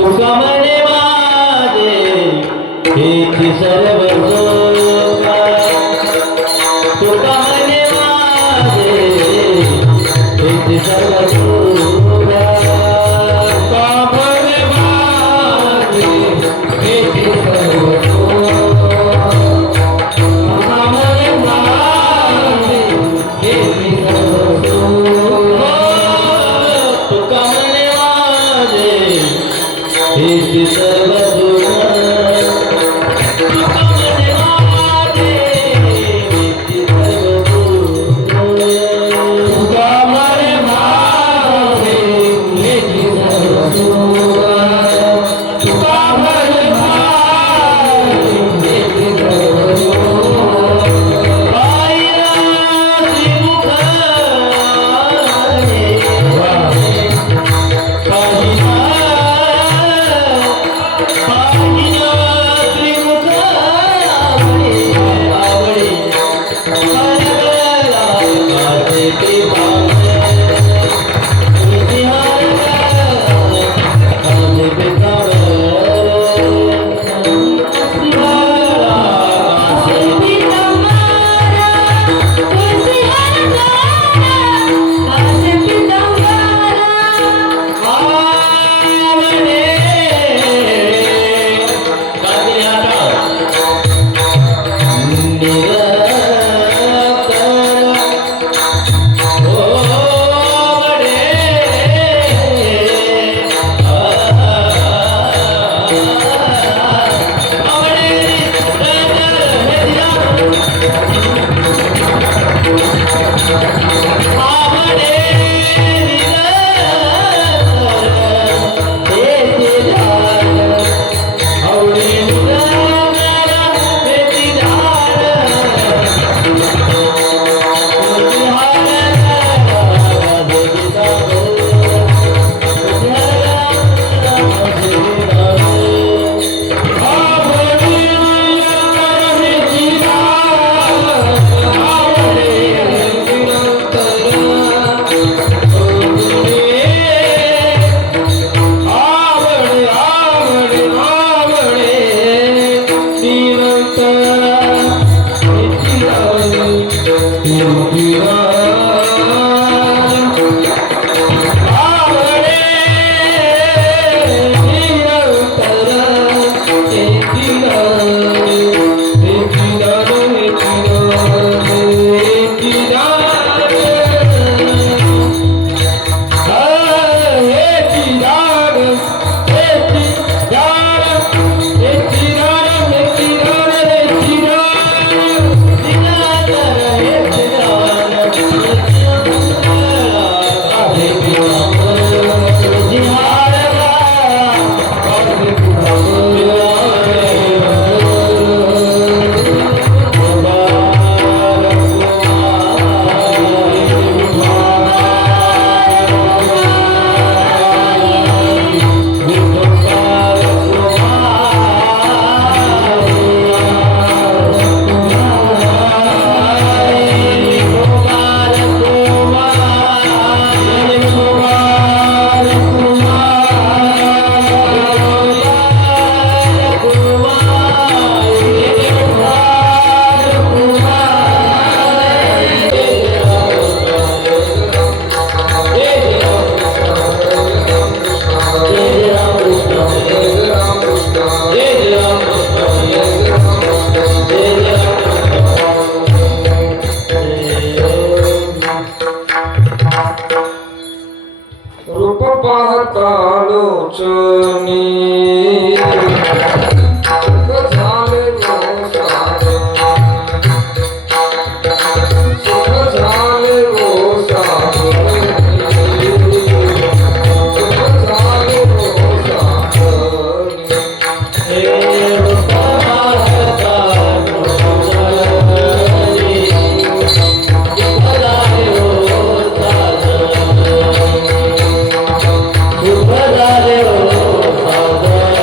तुका म्हणे माझे हेची सर्व जोगा तुका म्हणे माझे हेची सर्व जोगा तुका म्हणे माझे हेची सर्व जोगा तुका म्हणे माझे हेची सर्व जोगा तुका म्हणे माझे हेची सर्व जोगा तुका म्हणे माझे हेची सर्व जोगा तुका म्हणे माझे हेची सर्व जोगा तुका म्हणे माझे हेची सर्व जोगा पाहिला श्रीमुख रूप पाहता लोचनी सुख झाले रो सारे सुख झाले रो सारे सुख झाले रो सारे Bye.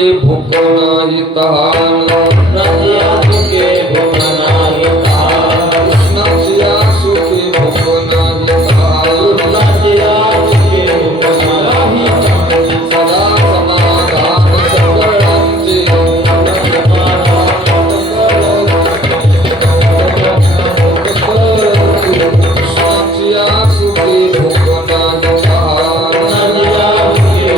सुखे भूक नाही तहान कृष्णाच्या सुखे भूक नाही तहान कृष्णाच्या सुखे भूक नाही तहान कृष्णाच्या सुखे भूक नाही तहान सदा समाधान सकळांचे कृष्णाच्या सुखे भूक नाही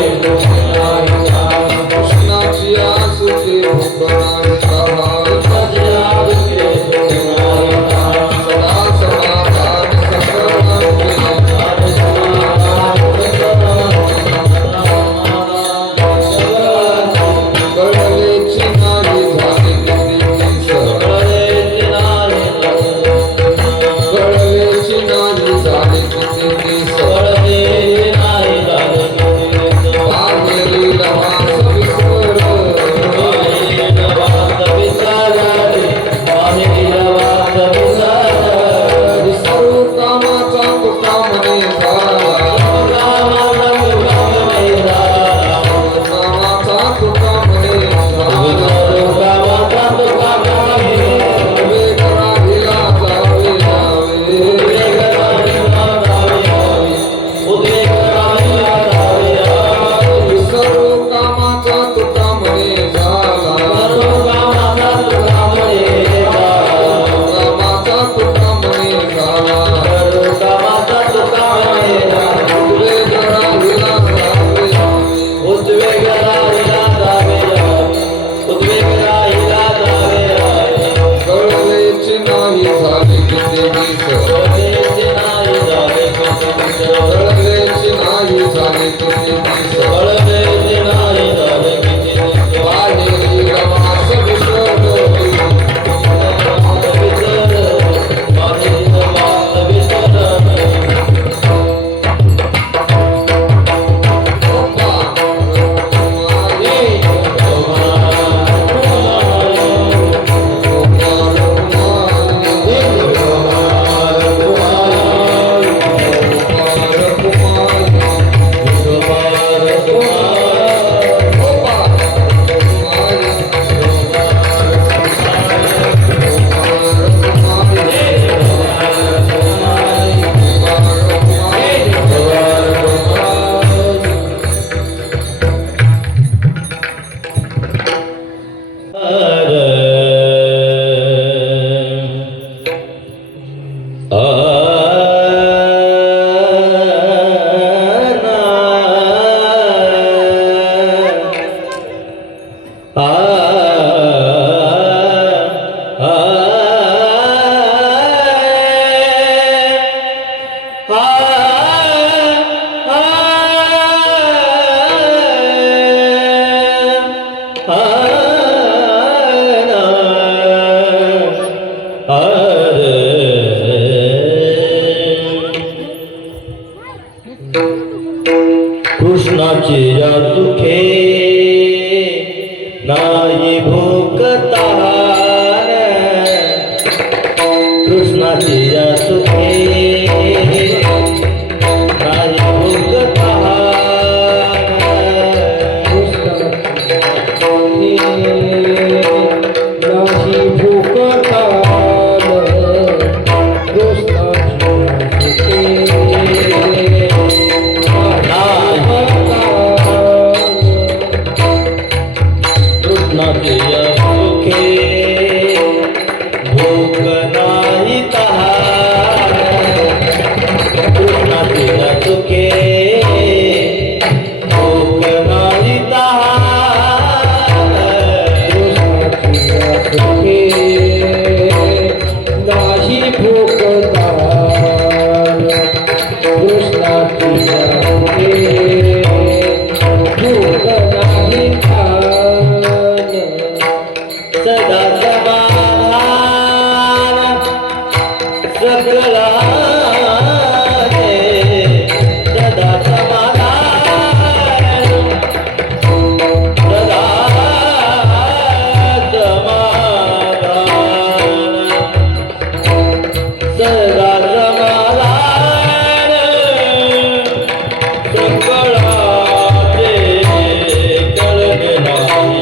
तहान कृष्णाच्या सुखे भूक नाही तहान सदा समाधान सकळांचे कळलेची नाही झाली किती कळलेची नाही झाली किती बाहेरील वास विसर विसरू कामाचा तुका म्हणे झाला कामाचा तुका म्हणे झाला वेग राहिला जावे लावे विसरू कामाचा तुका म्हणे झाला कामाचा तुका म्हणे झाला वेग राहिला जावे कळलेची नाही झाली किती दिस कळलेची नाही झाली किती दिस बाहेरील वास विसर कृष्णाची या सुखे नाही भूक तहान कृष्णाची या सुखे नाही भूक तहान नाही भूक तान कृष्णाची या सुखे भूक नाही तहान कृष्णाची या सुखे भूक नाही तहान नाही भूक तान कृष्णाची भूक नाही तान सदा समाधान सकळांचे सदा समाधान सदा समाधान सकळांचे कळले नाही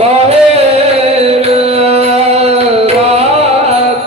बाहेर राख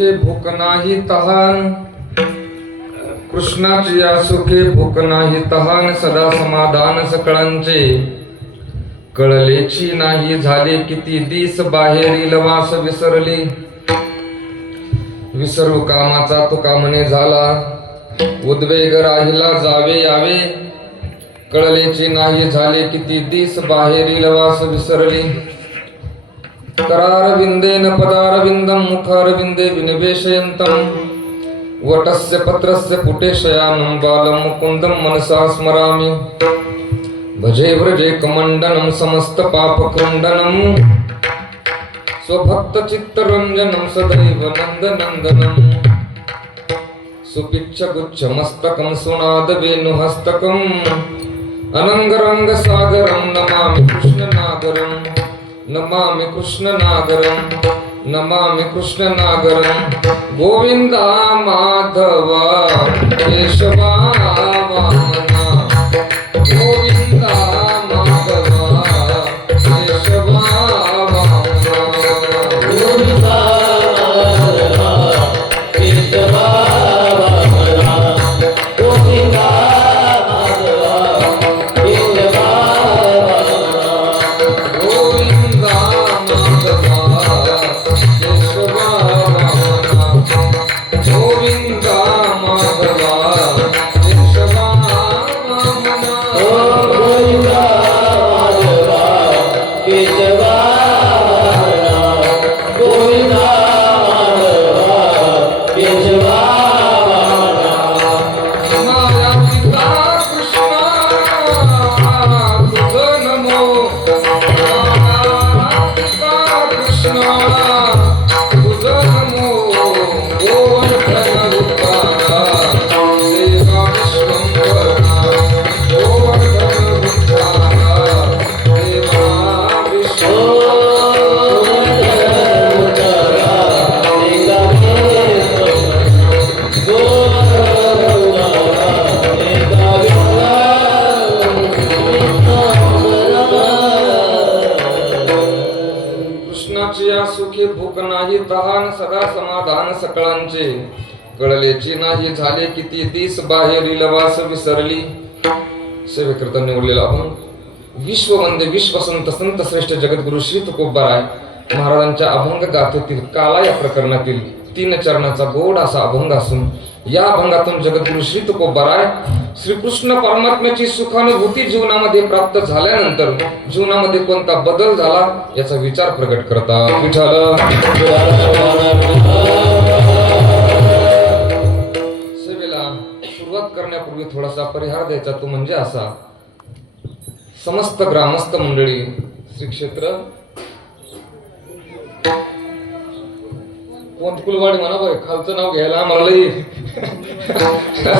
सुखे भूक नाही तहान, कृष्णाची या सुखे भूक नाही तहान, सदा समाधान सकळांचे. कळलेची नाही झाले किती दिस, बाहेरील वास विसरली. विसरू कामाचा तुका म्हणे झाला, उद्वेग राहिला जावे यावे. कळलेची नाही झाले किती दिस, बाहेरील वास विसरली. करारविंदेन पदारविंदम, मुखारविंदे विनिवेशयन्तम. वटस्य पत्रस्य पुटे शयानं, बालं मुकुन्दं मनसा स्मरामि. भजे व्रजे कमण्डनं, समस्त पापखण्डनं. स्वभक्त चित्तरञ्जनं, सदैव नन्दनन्दनं. सुपिच्छ गुच्छ मस्तकं, सुनाद वेणुहस्तकं. अनंगरंग सागरं, नमामि कृष्णनागरं. नमामि कृष्णनागरं, नमामि कृष्णनागरं. गोविंदा माधवा केशवा वामना. गोविंदा माधवा केशवा वामना. गोविंदा माधवा केशवा वामना. गोविंदा माधवा केशवा वामना. गोविंदा माधवा केशवा वामना. गोविंदा माधवा केशवा वामना. ओ गोविंदा माधवा केशवा वामना. गोविंदा माधवा केशवा वामना. माया पिता कृष्णा तुझ नमो. माया पिता कृष्णा तुझ नमो. गोवर्धन रूपाला देवा विश्वंभरा. गोवर्धन रूपाला देवा कृष्णाची या सुखे भूक नाही तहान, सदा समाधान सकळांचे. कळलेची नाही झाले किती दिस, बाहेरील वास विसरली. सेवेकरता निवडलेला अभंग. विश्ववंदे विश्वसंत संत श्रेष्ठ जगद्गुरु श्री तुकोबाराय महाराजांच्या अभंग गाथेतील काला या प्रकरणातील 3 चरणाचा गोड असा अभंग असून या अभंगातून जगद्गुरु श्री तुकोबाराय श्रीकृष्ण परमात्म्याची सुखानुभूती जीवनामध्ये प्राप्त झाल्यानंतर जीवनामध्ये कोणता बदल झाला याचा विचार प्रकट करतात. विठ्ठल सेवेला सुरुवात करण्यापूर्वी थोडासा परिहार द्यायचा, तो म्हणजे असा. समस्त ग्रामस्थ मंडळी श्री क्षेत्र कोंतकुलवाडी म्हणा बाई, खालचं नाव घ्यायला आम्हाला लई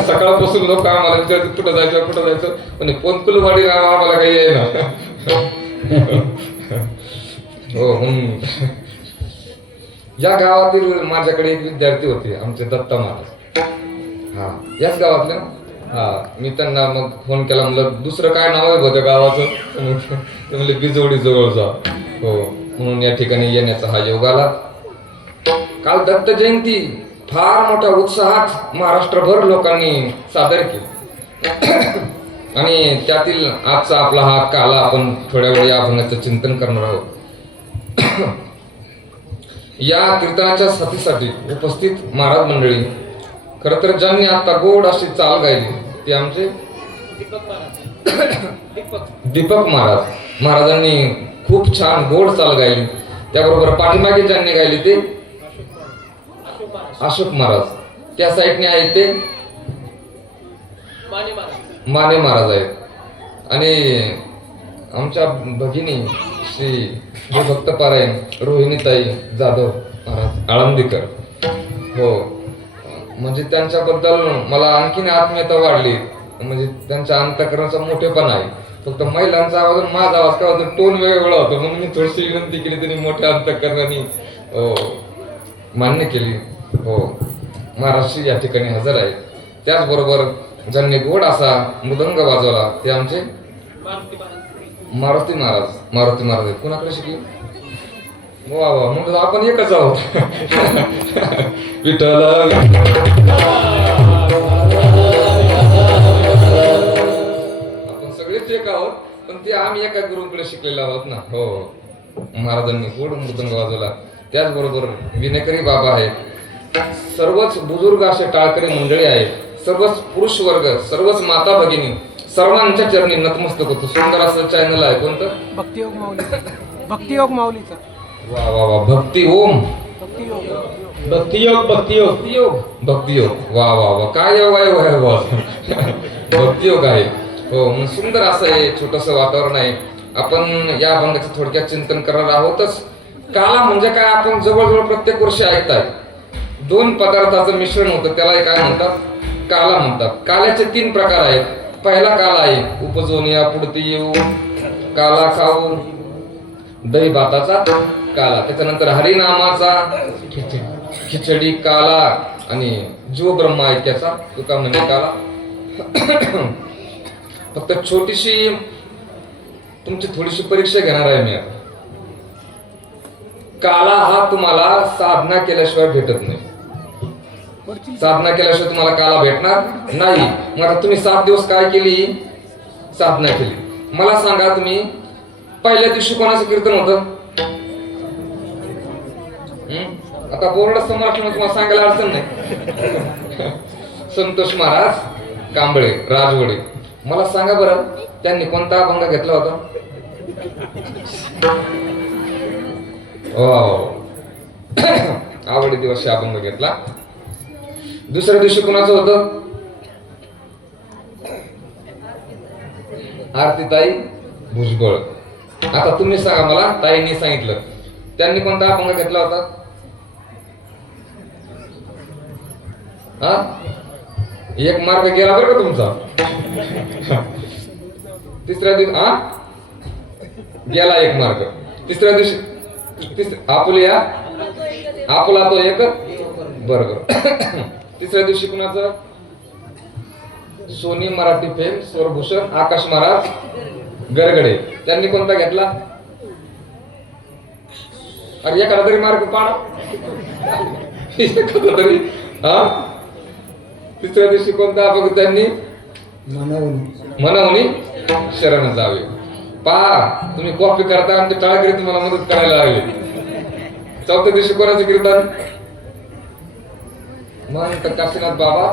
सकाळपासून लोक आम्हाला विचारतात कुठं जायचं पण कोंतकुलवाडी नाव आम्हाला काही आहे ना. हो. या गावातील माझ्याकडे एक विद्यार्थी होते आमचे दत्ता महाराज. हा, याच गावातले ना. हा, मी त्यांना मग फोन केला, म्हणलं दुसरं काय नाव आहे त्या गावाचं. ते म्हणले बिजवडी जवळचा. हो, म्हणून या ठिकाणी येण्याचा हा योग आला. काल दत्त जयंती फार मोठ्या उत्साहात महाराष्ट्रभर लोकांनी सादर केली आणि त्यातील आजचा आपला हा काला आपण थोड्या वेळ या अभंगाचं चिंतन करणार आहोत. या कीर्तनाच्या साथीसाठी उपस्थित महाराज मंडळी, खरं तर ज्यांनी आता गोड अशी चाल गायली ते आमचे दीपक महाराज. महाराजांनी खूप छान गोड चाल गायली. त्याबरोबर पाठीमागे ज्यांनी गायली ते अशोक महाराज. त्या साईडने आहेत ते माने महाराज आहेत. आणि आमच्या भगिनी श्री भक्तपारायण रोहिणीताई जाधव महाराज आळंदीकर. हो, म्हणजे त्यांच्याबद्दल मला आणखीन आत्मीयता वाढली. म्हणजे त्यांच्या अंतःकरणाचा मोठेपणा आहे. फक्त महिलांचा आवाज आणि माझा आवाज काय होतो, टोन वेगळा होतो, म्हणून मी थोडीशी विनंती केली, त्यांनी मोठ्या अंतःकरणाने मान्य केली. हो, महाराष्ट्री या ठिकाणी हजर आहेत. त्याचबरोबर ज्यांनी गोड असा मृदंग वाजवला ते आमचे मारुती महाराज. मारुती महाराज आहेत. कुणाकडे शिकले? वा वा, मग आपण एकच आहोत. विठ्ठल आपण सगळेच एक आहोत, पण ते आम्ही एका गुरुकडे शिकलेलो आहोत ना. हो, महाराजांनी गोड मृदंग वाजवला. त्याचबरोबर विनेकरी बाबा आहेत, सर्वच बुजुर्ग असे टाळकरी मंडळी आहेत, सर्वच पुरुष वर्ग, सर्वच माता भगिनी, सर्वांच्या चरणी नतमस्तक होतो. सुंदर असं चॅनल आहे. कोणतं? भक्तियोग माऊलीचा. भक्तियोग माऊलीचा. वा वा वा, भक्ती ओम, भक्तियोग. भक्तियोग भक्तियोग भक्तियोग, भक्तियोग. वा वा वा, काय योग आहे वा वा. भक्तियोग आहे. हो, मग सुंदर असं आहे, छोटस वातावरण आहे. आपण या अभंगाचं थोडक्यात चिंतन करणार आहोतच. काला म्हणजे काय, आपण जवळजवळ प्रत्येक वर्षी ऐकताय. दोन पदार्थाचं मिश्रण होतं, त्याला काय म्हणतात? काला म्हणतात. काल्याचे 3 प्रकार आहेत. पहिला काला आहे उपजून या पुढती येऊ, काला खाऊ, दही भाताचा काला. त्याच्यानंतर हरिनामाचा खिचडी काला, आणि जीव ब्रह्मा ऐक्याचा तुका म्हणजे काला. फक्त छोटीशी तुमची थोडीशी परीक्षा घेणार आहे मी आता. काला हा तुम्हाला साधना केल्याशिवाय भेटत नाही. साधना केल्याशिवाय तुम्हाला काला भेटणार नाही. मग आता तुम्ही 7 दिवस काय केली? साधना केली. मला सांगा, तुम्ही पहिल्या दिवशी कोणाचं कीर्तन होतं? आता बोर्ड समोर असल्यामुळे तुम्हाला सांगायला अडचण नाही. संतोष महाराज कांबळे राजवडे. मला सांगा बरं, त्यांनी कोणता अभंग घेतला होता? आवडी दिवशी अभंग घेतला. दुसऱ्या दिवशी कुणाचं होतं? आरतीताई भुजबळ. आता तुम्ही सांगा मला, ताईंनी सांगितलं, त्यांनी कोणता अभंग घेतला होता? हा, 1 मार्क गेला बरं का तुमचा. तिसऱ्या दिवशी गेला 1 मार्क. तिसऱ्या दिवशी आपुलिया आपुला तो 1 बरोबर. तिसऱ्या दिवशी कुणाचं? सोनी मराठी फेम स्वरभूषण आकाश महाराज गरगडे. त्यांनी कोणता घेतला? अरे एखादा तरी मार्क पाडा, एखादा तरी. तिसऱ्या दिवशी कोणता अभंग त्यांनी? मनवणी शरण जावे. पहा, तुम्ही कॉपी करता आणि ते टाळकरी तुम्हाला मदत करायला लागले. चौथ्या दिवशी कोणाचं कीर्तन? महंत काशीनाथ बाबा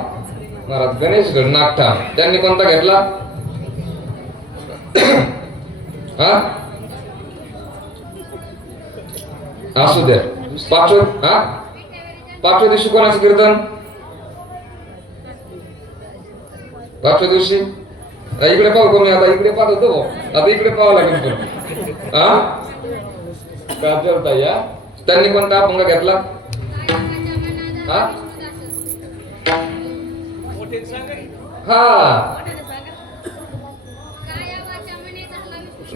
महाराज गणेशगड नागठाण. त्यांनी कोणता घेतला? असू द्या. पाचव्या दिवशी कोणाचं कीर्तन? 5व्या दिवशी इकडे पाहू कोणी? आता इकडे पाहत होतो, आता इकडे पाहावं लागेल. काजल ताई, त्यांनी कोणता अभंग घेतला?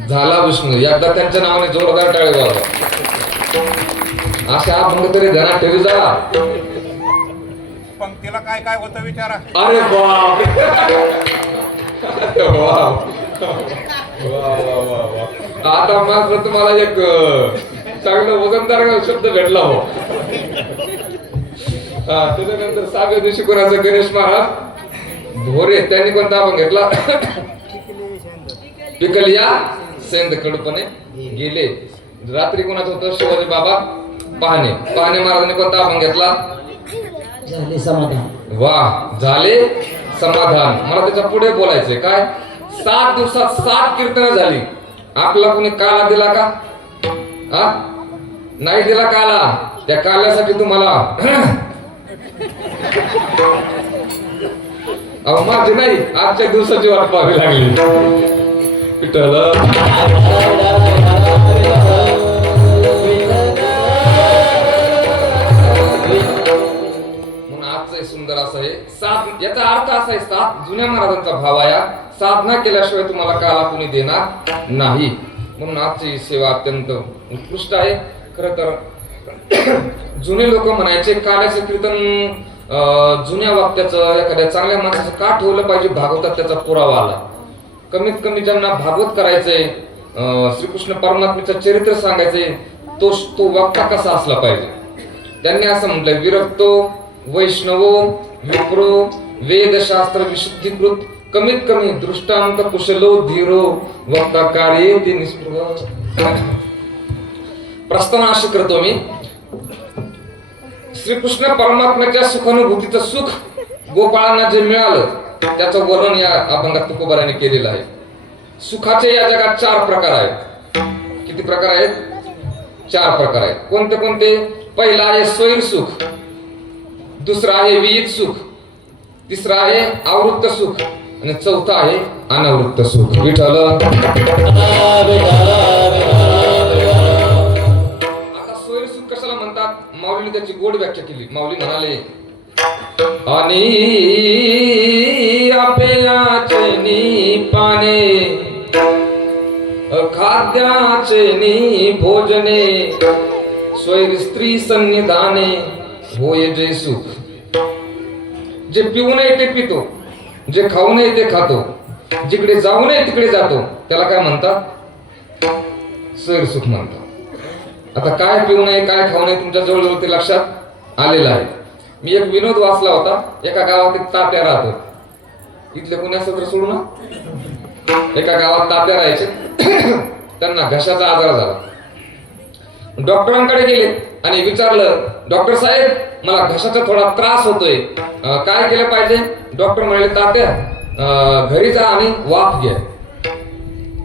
झाला विष्णू. एकदा त्यांच्या नावाने जोरदार टाळी वाजवा. अशा अभंग तरी ध्यानात ठेवी जा. पंक्तीला काय काय होतं विचारा. अरे बाप, आता मात्र तुम्हाला एक चांगलं वजनदार शब्द भेटला हो. त्याच्यानंतर 6व्या दिवशी कोणाचं? गणेश महाराज भोरे. त्यांनी कोणता अभंग घेतला? पिकलिया सेंद कडपणे गेले. रात्री कोणाचं होतं? शिवाजी बाबा पहाणे. पहाणे महाराजांनी कोणता अभंग घेतला? झाले समाधान. वा, झाले समाधान. मला त्याच्या पुढे बोलायचंय काय? 7 दिवसात 7 कीर्तन झाली. आपला कोणी काला दिला का? नाही दिला काला. त्या काल्यासाठी तुम्हाला माझी नाही, आजच्या दिवसाची वाट पाहावी लागली. विठ्ठल सुंदर असं आहे. 7 याचा अर्थ असा आहे, 7 जुन्या महाराजांचा भाव आहे. साधना केल्याशिवाय तुम्हाला काला कुणी देणार नाही. म्हणून आजची सेवा अत्यंत उत्कृष्ट आहे. खरं तर जुने लोक म्हणायचे काल्याचं कीर्तन जुन्या वाक्याचं, एखाद्या चांगल्या माणसाचं का ठेवलं पाहिजे? भागवतात त्याचा पुरावा आला. कमीत कमी ज्यांना भागवत करायचंय, श्रीकृष्ण परमात्म्याचं चरित्र सांगायचंय, तो वक्ता कसा असला पाहिजे. त्यांनी असं म्हटलंय, विरक्तो वैष्णवो विप्रो वेदशास्त्र विशुद्धीकृत कमीत कमी दृष्टांत कुशलो धीरो वक्ता कार्ये ते निस्पृह. प्रस्तावना अशी करतो मी. श्रीकृष्ण परमात्म्याच्या सुखानुभूतीचं सुख गोपाळांना जे मिळालं त्याचं वर्णन या अभंगात तुकोबाराने केलेलं आहे. सुखाचे या जगात 4 प्रकार आहेत. किती प्रकार आहेत? 4 प्रकार आहेत. कोणते कोणते? पहिला आहे स्वैर सुख, दुसरा आहे विहित सुख, तिसरा आहे आवृत्त सुख आणि चौथा आहे अनावृत्त सुख. विठ्ठल. आता स्वैर सुख कशाला म्हणतात? माऊलीने त्याची गोड व्याख्या केली. माऊली म्हणाले, आणि आपेयाचे नी पाने खाद्याचे नी भोजने स्वैर स्त्री सन्निधाने होय जय सुख. जे पिऊ नये ते पितो, जे खाऊ नये ते खातो, जिकडे जाऊ नये तिकडे जातो, त्याला काय म्हणतात? स्वैर सुख म्हणतात. आता काय पिऊ नये काय खाऊ नये तुमच्या जवळजवळ ते लक्षात आलेलं आहे. मी एक विनोद वाचला होता. एका गावात एक तात्या राहतो. इथले कोणी असं तर सोडू ना. एका गावात तात्या राहायचे. त्यांना घशाचा आजार झाला. डॉक्टरांकडे गेले आणि विचारलं, डॉक्टर साहेब मला घशाचा थोडा त्रास होतोय, काय केलं पाहिजे? डॉक्टर म्हणाले, तात्या घरी जा आणि वाफ घ्या.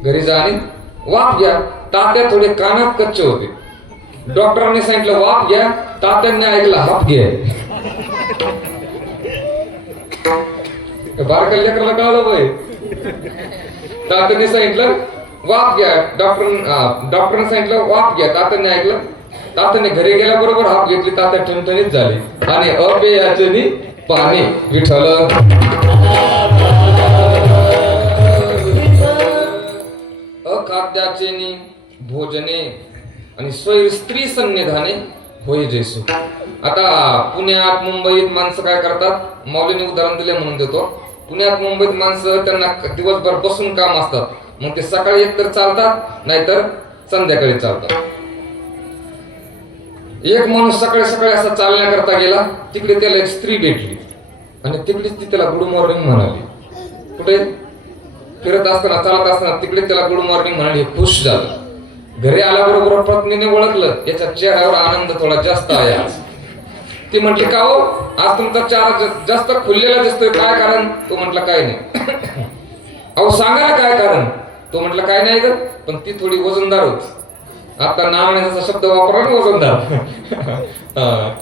घरी जा आणि वाफ घ्या. तात्या थोडे कानात कच्चे होते. डॉक्टरांनी सांगितलं वाफ घ्या. तात्यांनी ऐकलं हाफ घ्या. बारकाल्या लेकराला कळलं बाई. तात्यांनी सांगितलं वाफ घ्या. डॉक्टरांनी सांगितलं वाफ घ्या. तात्यांनी ऐकलं. तात्याने घरी गेल्याबरोबर हाफ घेतली. तात्या ठणठणीत झाली आणि अपेयाचे पाणी. विठ्ठल. अखाद्याचे भोजने आणि स्वैर स्त्री सन्निधाने होय जय सुख. आता पुण्यात मुंबईत माणसं काय करतात? माऊलीने उदाहरण दिले म्हणून देतो. पुण्यात मुंबईत माणसं त्यांना दिवसभर बसून काम असतात. मग ते सकाळी एकतर चालतात नाहीतर संध्याकाळी चालतात. एक माणूस सकाळी सकाळी असा चालण्याकरता गेला. तिकडे त्याला एक स्त्री भेटली आणि तिकडेच ती त्याला गुड मॉर्निंग म्हणाली. कुठे फिरत असताना चालत असताना तिकडे त्याला गुड मॉर्निंग म्हणाली. खुश झालं. घरी आल्याबरोबर पत्नीने ओळखलं, याच्या चेहऱ्यावर आनंद थोडा जास्त आहे आज. ती म्हटली, का हो आज तुमचा चेहरा जास्त खुललेला दिसतोय, काय कारण? तो म्हटला काय नाही. अहो सांगा ना काय कारण? तो म्हटला काय नाही ग, पण ती थोडी वजनदार होती. आता नावाने जसा शब्द वापरला ना वजनदार,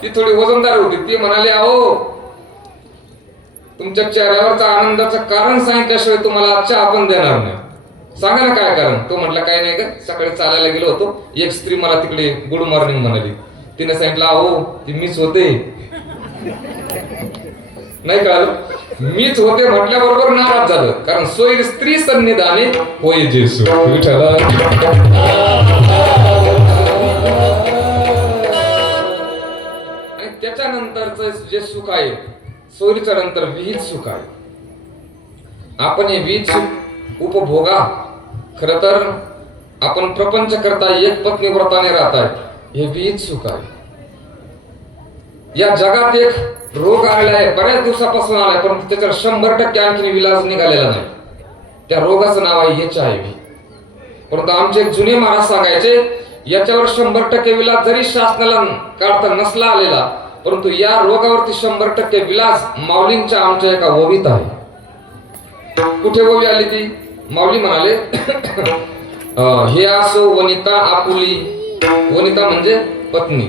ती थोडी वजनदार होती. ती म्हणाली, अहो तुमच्या चेहऱ्यावरचा आनंदाचं कारण सांगितल्याशिवाय तुम्हाला चहा पण देणार नाही. सांगा ना काय कारण? तो म्हटला काय नाही का, सकाळी चालायला गेलो होतो, एक स्त्री मला तिकडे गुड मॉर्निंग म्हणाली. तिने सांगितलं, अहो ती मीच होते. नाही कळालं? मीच होते म्हटल्याबरोबर नाराज झालं. कारण सोयी स्त्री सन्निधाने होय जेसू. विठ्ठल. आणि त्याच्यानंतरच जे सुख आहे, सोयीच्या नंतर विहित सुख आहे. आपण हे विहित सुख उपभोगा. खर तर आपण प्रपंच करता एक पत्नी व्रताने राहताय, हे विहित सुख आहे. या जगात एक रोग आलेला आहे, बऱ्याच दिवसापासून आलाय, परंतु त्याच्यावर 100% आणखी विलाज निघालेला नाही. त्या रोगाचं नाव आहे HIV. परंतु आमचे जुने महाराज सांगायचे, याच्यावर 100% विलाज जरी शासनाला काढता नसला आलेला, परंतु या रोगावरती 100% विलाज माऊलींच्या आमच्या एका ओवीत आहे. कुठे ओवी आली ती? माऊली म्हणाले, हे असो वनिता आपुली. वनिता म्हणजे पत्नी.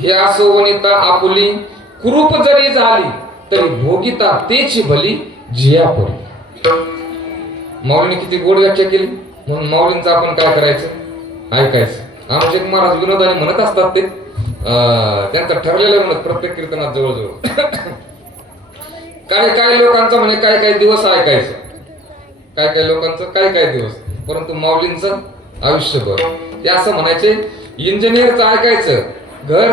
हे असो वनिता आपुली, कुरूप जरी झाली तरी भोगिता तेची भली जियापुरी. माऊलीने किती गोड व्याख्या केली. म्हणून माऊलींचं आपण काय करायचं? ऐकायचं. आमचे एक महाराज विनोदाने म्हणत असतात, ते त्यांचं ठरलेलं म्हणत प्रत्येक कीर्तनात जवळजवळ काय लोकांचं म्हणे काय दिवस ऐकायचं, काय लोकांचं काय दिवस, परंतु माऊलींचं आयुष्यभर. ते असं म्हणायचे, इंजिनियरचं ऐकायचं घर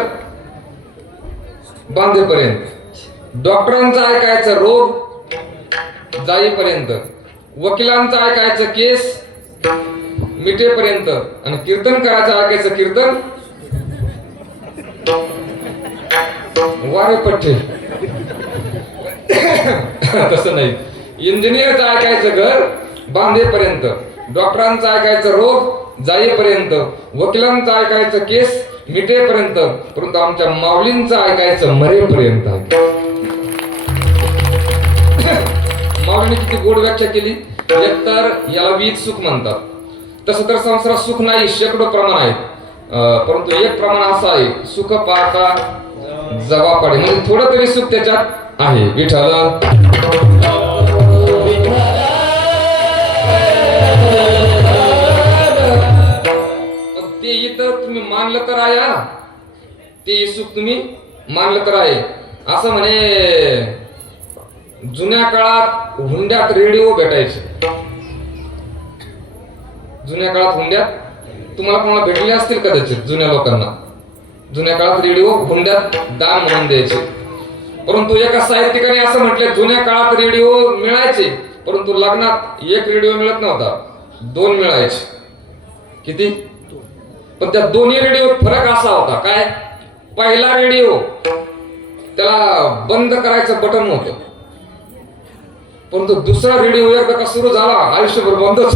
बांधेपर्यंत, डॉक्टरांचं ऐकायचं रोग जाईपर्यंत, वकिलांचं ऐकायचं केस मिटेपर्यंत, आणि कीर्तन करायचं ऐकायचं कीर्तन वारे पठ्ठे तसं नाही. इंजिनियरचं ऐकायचं घर बांधेपर्यंत, डॉक्टरांचं ऐकायचं रोग जाईपर्यंत, वकिलांचं ऐकायचं केस मिटेपर्यंत, परंतु आमच्या माऊलींचं ऐकायचं मरेपर्यंत. माऊलीने किती गोड व्याख्या केली. एकतर याला वीज सुख म्हणतात. तसं तर संसारात सुख नाही, शेकडो प्रमाण आहेत. परंतु एक प्रमाण असं आहे, सुख पाहता जवा पाडे, म्हणजे थोडं तरी सुख त्याच्यात आहे. विठ्ठल ते इथं तुम्ही मानलं तर आहे, ते सुख तुम्ही मानलं तर आहे. असं म्हणे जुन्या काळात हुंड्यात रेडिओ भेटायचे. जुन्या काळात हुंड्यात तुम्हाला कोणाला भेटले असतील कदाचित. जुन्या लोकांना जुन्या काळात रेडिओ हुंड्यात दान म्हणून द्यायचे. परंतु एका साहित्यिकाने असं म्हटले, जुन्या काळात रेडिओ मिळायचे, परंतु लग्नात एक रेडिओ मिळत नव्हता, 2 मिळायचे. किती? पण त्या दोन्ही रेडिओ फरक असा होता, काय? पहिला रेडिओ त्याला बंद करायचं बटन होतं, परंतु दुसरा रेडिओ एकदा का सुरू झाला आयुष्यभर बंदच.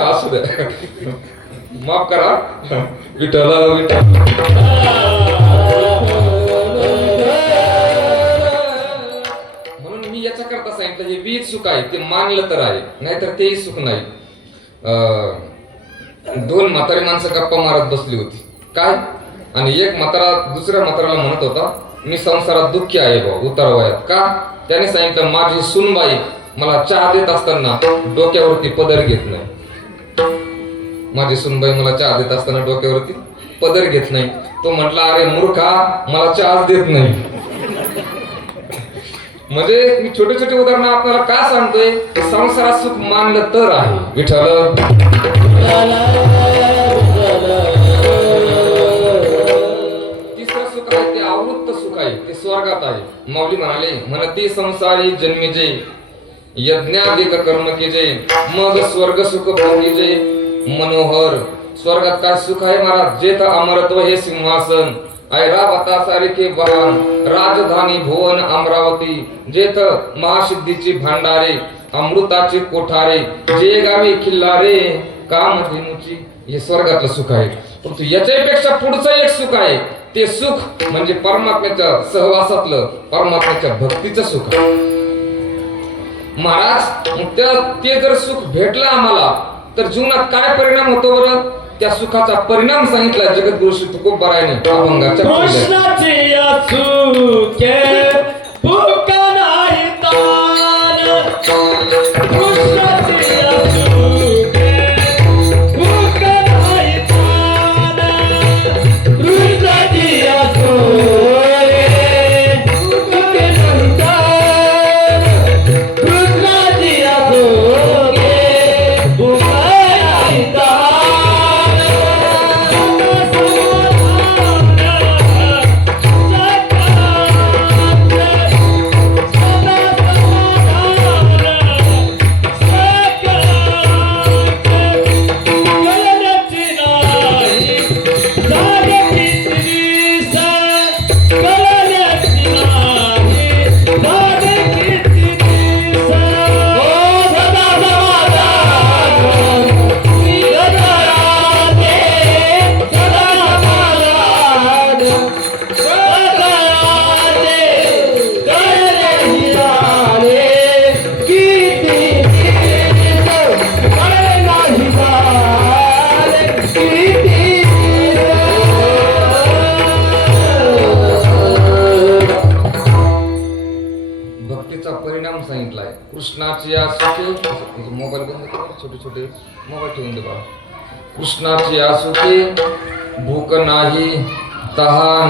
असू द्या, माफ करा. विठ्ठल विठ्ठल. म्हणून मी याच्या करता सांगितलं, हे वीज सुख आहे ते मानलं तर आहे, नाहीतर तेही सुख नाही. 2 म्हातारी माणसं गप्पा मारत बसली होती. काय? आणि एक म्हातारा दुसऱ्या म्हाताराला म्हणत होता, मी संसारात दुःखी आहे बा, उतार वयात. का? त्याने सांगितलं, माझी सुनबाई मला चहा देत असताना डोक्यावरती पदर घेत नाही. माझी सुनबाई मला चहा देत असताना डोक्यावरती पदर घेत नाही. तो म्हटला, अरे मूर्खा, मला चहा देत नाही. म्हणजे मी छोटे छोटे उदाहरण आपल्याला का सांगतोय, संसारात सुख मानलं तर आहे. विठ्ठल तिसरं सुख आहे ते आवृत्त सुख आहे, ते स्वर्गात आहे. माऊली म्हणाले, म्हणती संसारी जन्मीजे, यज्ञाधिक कर्म कीजे, मग स्वर्ग सुख भोगीजे मनोहर. स्वर्गात काय सुख आहे महाराज? जेथ अमरत्व हे सिंहासन, ऐरावता सारखे बहान, राजधानी भुवन अमरावती, जेथ महासिद्धीची भांडारे, अमृताचे कोठारे, जे गावी किल्लारे, कामधेनूची. हे स्वर्गातलं सुख आहे. परंतु याच्यापेक्षा पुढचं एक सुख आहे, ते सुख म्हणजे परमात्म्याच्या सहवासातलं, परमात्म्याच्या भक्तीचं सुख आहे. महाराज, ते जर सुख भेटलं आम्हाला तर जीवनात काय परिणाम होतो बरं? त्या सुखाचा परिणाम सांगितला जगद्गुरु श्री तुकोबारायाने अभंगाच्या कृष्णाची सुखे भूक नाही तान, कृष्णाची सुखे भूक नाही तान, कृष्णाची सुखे भूक नाही तान, कृष्णाची सुखे भूक नाही तान. भक्तीचा परिणाम सांगितलाय. कृष्णाची या सुखे, मोबाईल बंद कर, छोटे छोटे मोबाईल ठेवून दे बाळा. कृष्णाची या सुखे भूक नाही तहान,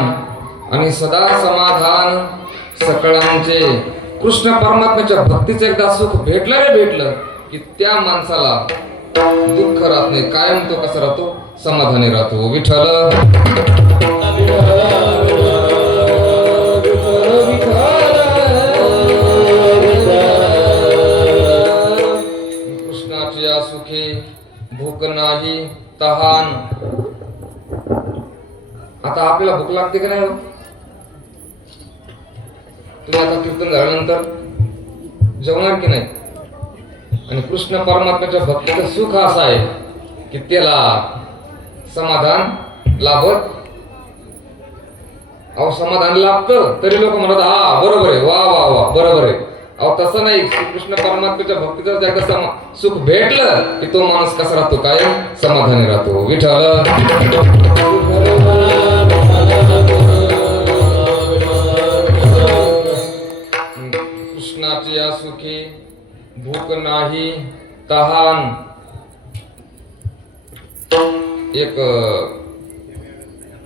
आणि सदा समाधान सकळांचे. कृष्ण परमात्म्याच्या भक्तीचं एकदा सुख भेटलं रे भेटलं की त्या माणसाला दुःख राहत नाही, कायम तो कसा राहतो? समाधानी राहतो. विठ्ठल कृष्णाची या सुखे भूक नाही तहान, आता आपल्याला भूक लागते की नाही हो? तुम्ही आता कीर्तन झाल्यानंतर जेवणार की नाही? आणि कृष्ण परमात्म्याच्या भक्तीचं सुख असं आहे की त्याला समाधान लाभत. अहो समाधान लाभतं तरी लोक म्हणतात हा बरोबर आहे, वा वा वा बरोबर आहे. अहो तसं नाही. श्रीकृष्ण परमात्म्याच्या भक्तीचं एकदा सुख भेटलं की तो माणूस कसा राहतो? काय समाधानी राहतो. विठ्ठल कृष्णाची या सुखी भूक नाही तहान. एक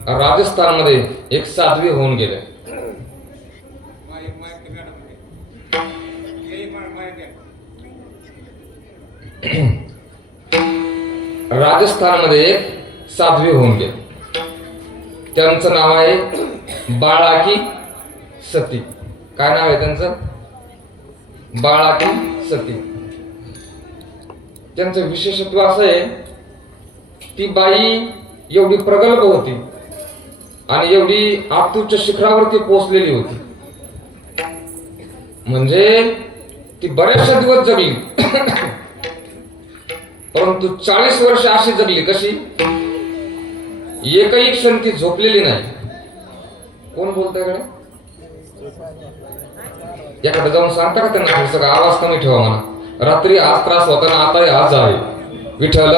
राजस्थानमध्ये एक साध्वी होऊन गेले. राजस्थानमध्ये एक साध्वी होऊन गेले. त्यांचं नाव आहे बाळाकी सती. काय नाव आहे त्यांचं? बाळाकी सती. त्यांचं विशेषत्व असं आहे, ती बाई एवढी प्रगल्भ होती आणि एवढी आतुच्या शिखरावरती पोहोचलेली होती. म्हणजे ती बऱ्याचशा दिवस जगली परंतु 40 वर्ष अशी जगली. कशी? एकही क्षण ती झोपलेली नाही. कोण बोलतंय कडे? एखादं जाऊन सांगता का त्यांना सगळा आवाज कमी ठेवा म्हणा. रात्री आज त्रास होता ना, आता आज आहे. विठ्ठल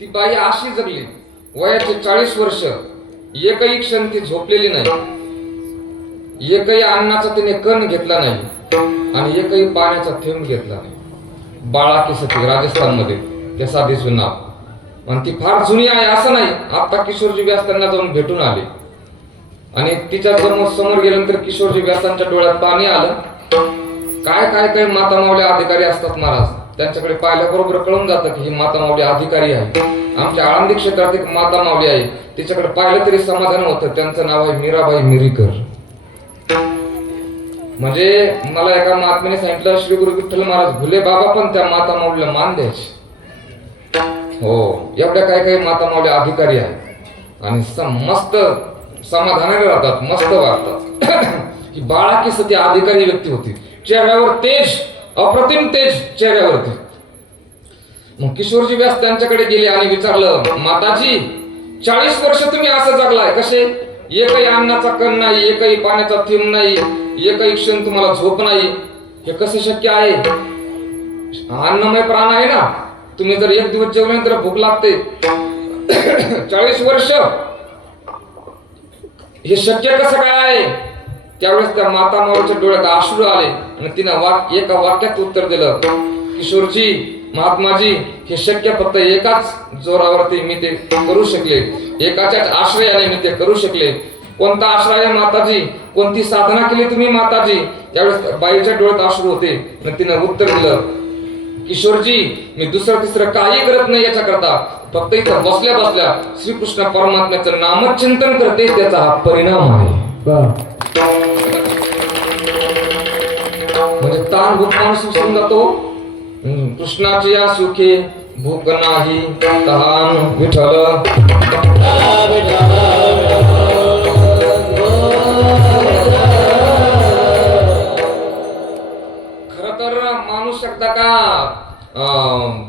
ती बाई अशी जगली वयाचे 40 वर्ष. एकही क्षण ती झोपलेली नाही. एकही अन्नाचा तिने कण घेतला नाही आणि एकही पाण्याचा थेंब घेतला नाही. बाळाकी सती राजस्थानमध्ये त्या साधीचं नाव. आणि ती फार जुनी आहे असं नाही. आता किशोरजी व्यास त्यांना जाऊन भेटून आले आणि तिच्या समोर गेल्यानंतर किशोरजी व्यासांच्या डोळ्यात पाणी आलं. काय काय काय माता माऊली अधिकारी असतात महाराज. त्यांच्याकडे पाहिल्याबरोबर कळून जातं की ही माता माऊली अधिकारी आहे. आमच्या आळंदी क्षेत्रात एक माता माऊली आहे, तिच्याकडे पाहिलं तरी समाधान होतं. त्यांचं नाव आहे मीराबाई मिरीकर. म्हणजे मला एका महात्म्याने सांगितलं, श्री गुरु विठ्ठल महाराज भुले बाबा पण त्या माता माऊलीला मान द्यायचे. हो, एवढ्या काही काही माता माऊली अधिकारी आहेत आणि मस्त समाधानाने राहतात, मस्त वागतात. ही बाळाकी सती अधिकारी व्यक्ती होती. चेहऱ्यावर तेज, अप्रतिम तेज चेहऱ्यावरती. मग किशोरजी व्यास त्यांच्याकडे गेले आणि विचारलं, माताजी 40 वर्ष तुम्ही असं जगलाय कसे? एकही अन्नाचा कण नाही, एकही पाण्याचा थेंब नाही, एकही क्षण तुम्हाला झोप नाही, हे कसे शक्य आहे? अन्नमय प्राण आहे ना. तुम्ही जर एक दिवस जेवल्यानंतर भूक लागते. 40 वर्ष हे शक्य कसं काय आहे? त्यावेळेस त्या माता माऊलीच्या डोळ्यात अश्रू आले आणि तिनं एका वाक्यात उत्तर दिलं, किशोरजी, महात्माजी, हे शक्य फक्त एकाच जोरावरती मी ते करू शकले, एकाच्याच आश्रयाने मी ते करू शकले. कोणता आश्रय माताजी? कोणती साधना केली तुम्ही माताजी? त्यावेळेस बाईच्या डोळ्यात अश्रू होते आणि तिनं उत्तर दिलं, किशोरजी, मी दुसरं तिसरं काही करत नाही याच्याकरता. फक्त इथं बसल्या बसल्या श्रीकृष्ण परमात्म्याचं नामचिंतन करते, त्याचा हा परिणाम आहे. म्हणजे ताण भूक माणूस विसरून जातो. कृष्णाची या सुखे भूक नाही तहान. विठ्ठल खर तर माणूस एकदा का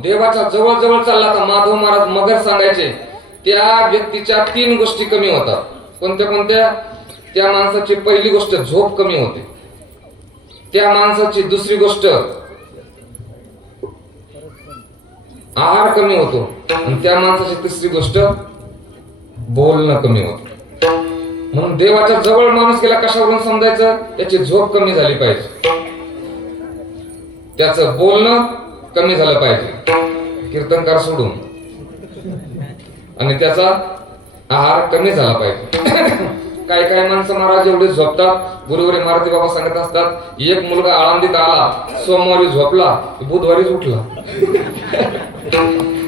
देवाच्या जवळ जवळ चालला का माधव महाराज मगर सांगायचे, त्या व्यक्तीच्या 3 गोष्टी कमी होतात. कोणत्या कोणत्या? त्या माणसाची पहिली गोष्ट झोप कमी होते. त्या माणसाची दुसरी गोष्ट आहार कमी होतो आणि त्या माणसाची तिसरी गोष्ट बोलणं कमी होतं. म्हणून देवाच्या जवळ माणूस गेला कशावरून समजायचं? त्याची झोप कमी झाली पाहिजे, त्याचं बोलणं कमी झालं पाहिजे, कीर्तनकार सोडून, आणि त्याचा आहार कमी झाला पाहिजे. काही काही माणसं महाराज एवढे झोपतात. गुरुवारी मारुती बाबा सांगत असतात, एक मुलगा आळंदीत आला, सोमवारी झोपला, बुधवारीच उठला.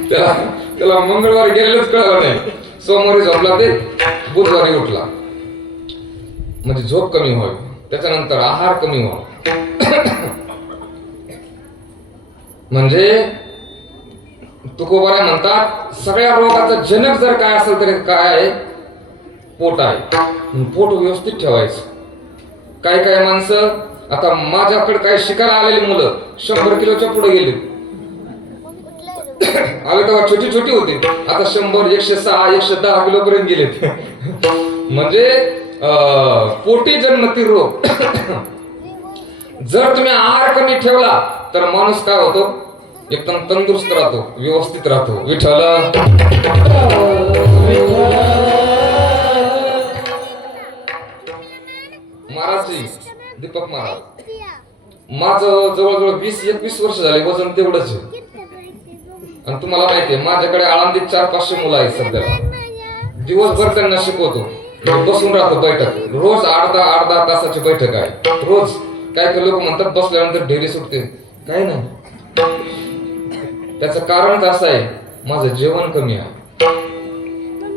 त्याला मंगळवारी गेलेलंच कळलं नाही. सोमवारी झोपला ते बुधवारी उठला. म्हणजे झोप कमी व्हावी, त्याच्यानंतर आहार कमी व्हावा. म्हणजे तुकोबारा म्हणतात सगळ्या रोगाचं जनक जर काय असेल तरी काय आहे, पोट आहे. पोट व्यवस्थित ठेवायचं. काही काही माणसं, आता माझ्याकडे काही शिकायला आलेली मुलं 100 किलोच्या पुढे गेली. आले तेव्हा छोटी छोटी होती, आता 100, 106, 110 किलो पर्यंत गेलेत. म्हणजे पोटी जन्मती रोग. जर तुम्ही आहार कमी ठेवला तर माणूस काय होतो, एकदम तंदुरुस्त राहतो, व्यवस्थित राहतो. विठ्ठल महाराजजी, दीपक महाराज, माझं जवळजवळ 20-21 वर्ष झाले, वजन तेवढंच आहे. आणि तुम्हाला माहितीये माझ्याकडे आळंदीत 400-500 मुलं आहेत सध्याला. दिवसभर त्यांना शिकवतो, बसून राहतो बैठक. रोज अर्धा तासाची बैठक आहे रोज. काय लोक म्हणतात बसल्यानंतर ढेरी सुटते, काय नाही. त्याचं कारणच असं आहे, माझं जेवण कमी आहे.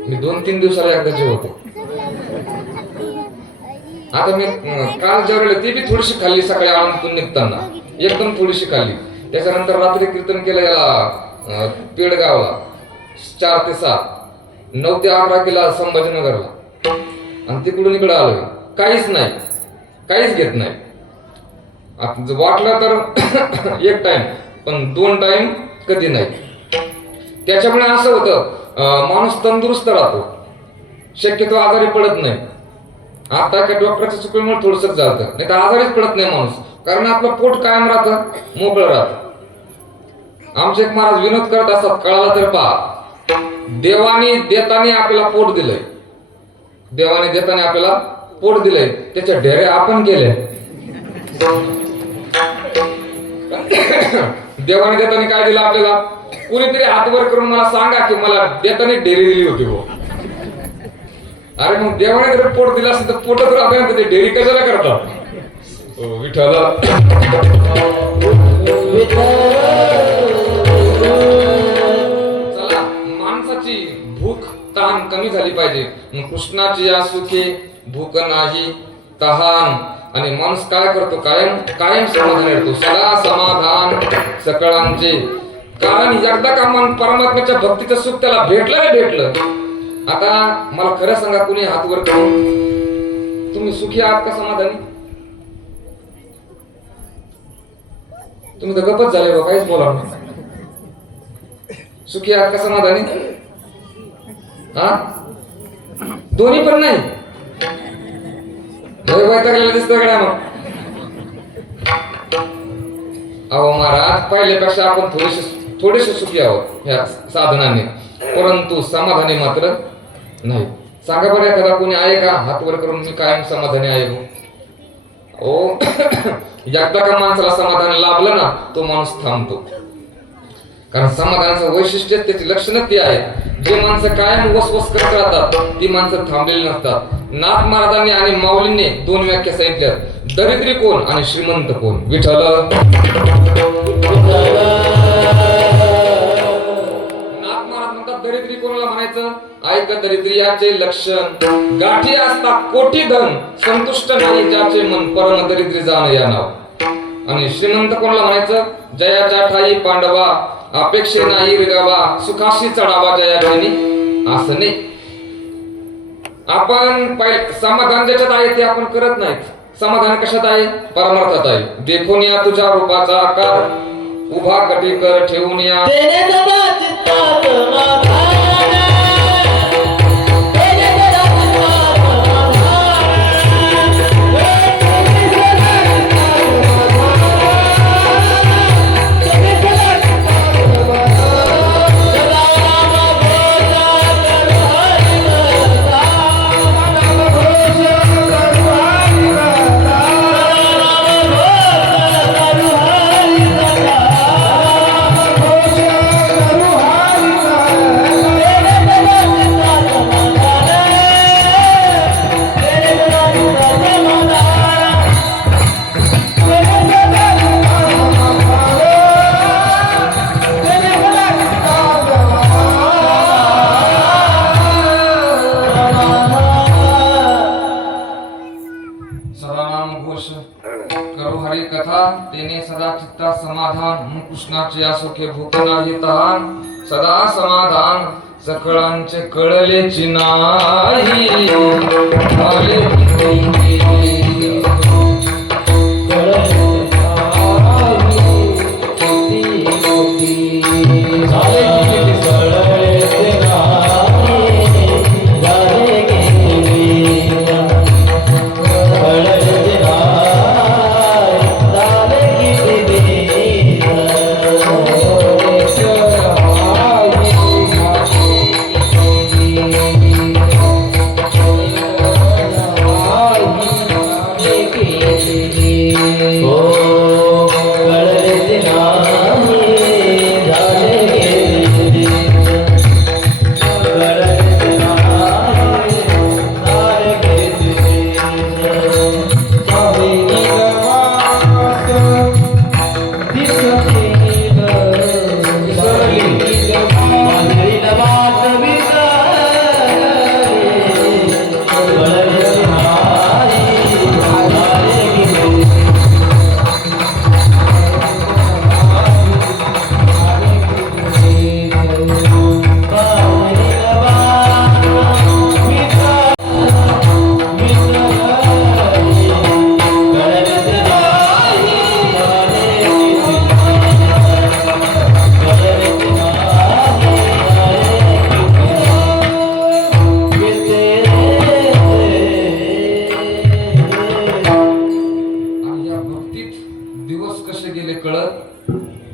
मी 2-3 दिवसाला एकदा जेवतो. आता मी काल जेवले ती बी थोडीशी खाल्ली, सकाळी आळंदीतून निघताना एकदम थोडीशी खाल्ली. त्याच्यानंतर रात्री कीर्तन केलं याला पेडगावला 4 ते 7, 9 ते 11 केला संभाजीनगरला, आणि तिकडून इकडे आलोय. काहीच नाही, काहीच घेत नाही. वाटलं तर 1 टाइम, पण 2 टाइम कधी नाही. त्याच्यामुळे असं होतं, माणूस तंदुरुस्त राहतो, शक्यतो आजारी पडत नाही. आता काय डॉक्टरच्या चुकीमुळे थोडंसं जातं, नाही तर आजारीच पडत नाही माणूस, कारण आपलं पोट कायम राहतं, मोकळं राहतं. आमचे एक महाराज विनोद करत असतात, कळाला तर पहा, देवाने देताने आपल्याला पोट दिलंय, देवाने देताने आपल्याला पोट दिलंय, त्याच्या ढेरे आपण केले. देवाने देताने काय दिलं आपल्याला, कुणीतरी हातवर करून मला सांगा की मला देताने ढेरी दिली होती हो. अरे मग देवाने जर पोट दिलं असेल तर पोटच राहते, ते ढेरी कशाला करतात. विठ्ठल चला, माणसाची भूक तहान कमी झाली पाहिजे. कृष्णाची या सुखे भूक नाही तहान. आणि माणूस काय करतो, कायम कायम समाधान येतो, सदा समाधान सकळांचे. कारण एकदा का मन परमात्म्याच्या भक्तीचं सुख त्याला भेटलं रे भेटलं. आता मला खरं सांगा, कुणी हातवर करून तुम्ही सुखी आहात का समाधानी? तुम्ही तर गप्पच झाले, काहीच बोला नाही. सुखी आहात का समाधानी? हा, दोन्ही पण नाही. वैतागलेलं दिसतं गड्या मग. अहो महाराज, पहिल्यापेक्षा आपण थोडेसे सुखी आहोत ह्या साधनाने, परंतु समाधानी मात्र नाही. सांगा बरं एखादा कोणी आहे का हातवर करून मी कायम समाधानी आहे हो? एकदा का माणसाला समाधान लाभलं ना, तो माणूस थांबतो. कारण समाधानाचं वैशिष्ट्य, त्याची लक्षणं ती आहेत. जे माणसं कायम वसवस करत राहतात ती माणसं थांबलेली नसतात. नाथ महाराजांनी आणि माऊलींनी 2 व्याख्या सांगितल्या, दरिद्री कोण आणि श्रीमंत कोण. विठ्ठल दरिद्री कोणाला म्हणायचं, ऐक दरिद्रियाचे लक्षण, गाठी असता कोटी धन, संतुष्ट नाही ज्याचे मन, परम दरिद्री जाण या नाव. आणि श्रीमंत कोणाला म्हणायचं, जयाच्या ठाई पांडवा, अपेक्षे नाही रिगावा, सुखाशी चढावा जयाची आसने. आपण समाधान ज्याच्यात आहे ते आपण करत नाहीत. समाधान कशात आहे? परमार्थात आहे. देखून या तुझ्या रूपाचा आकार, उभा कटीकर ठेवून या करू हरी कथा तेने सदा चित्ता समाधान मग कृष्णाचे असोखे भूक नाही तहान सदा समाधान सकळांचे कळलेची नाही झाले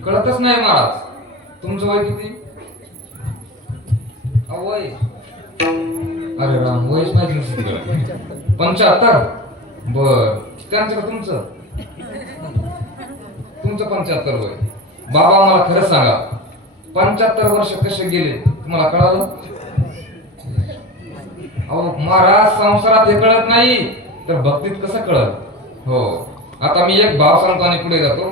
कळतच नाही महाराज. तुमचं वय किती? वय अरे राम वयच माहिती नसेल. 75. बर त्यांचं का तुमचं? तुमचं 75 वय. बाबा मला खरं सांगा 75 वर्ष कसे गेले तुम्हाला कळालं? अहो महाराज संसारात हे कळत नाही तर भक्तीत कसं कळत? हो आता मी एक भाव सांगतो आणि पुढे जातो.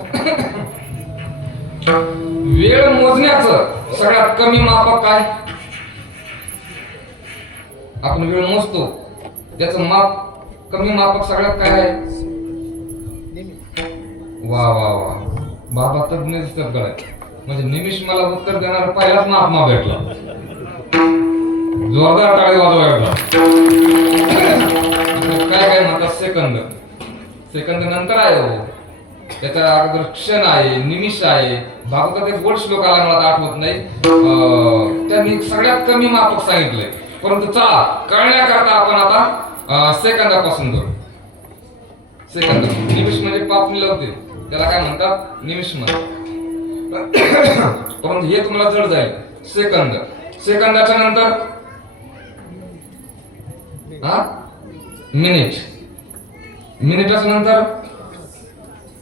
वेळ मोजण्याचं सगळ्यात कमी मापक काय? आपण वेळ मोजतो त्याचं माप कमी मापक सगळ्यात काय आहे? वा वा वा बाबा तज्ञ दिसतात गड्या. म्हणजे निमिष मला उत्तर देणारा पहिलाच माप भेटला. जोरदार टाळी वाजवायला. काय काय म्हणतात सेकंद. सेकंद नंतर आहे हो. त्याच्या अगोदर क्षण आहे निमिष आहे. भागवतात एक गोड श्लोक आला मला आठवत नाही. त्यांनी सगळ्यात कमी मापक सांगितलंय. परंतु चला कळण्याकरता आपण आता सेकंदापासून धरू. सेकंद निमिष म्हणजे पाप मिळवते त्याला काय म्हणतात? निमिष म्हणतात. परंतु हे तुम्हाला जड जाईल. सेकंद सेकंदाच्या नंतर मिनिट मिनिटाच्या नंतर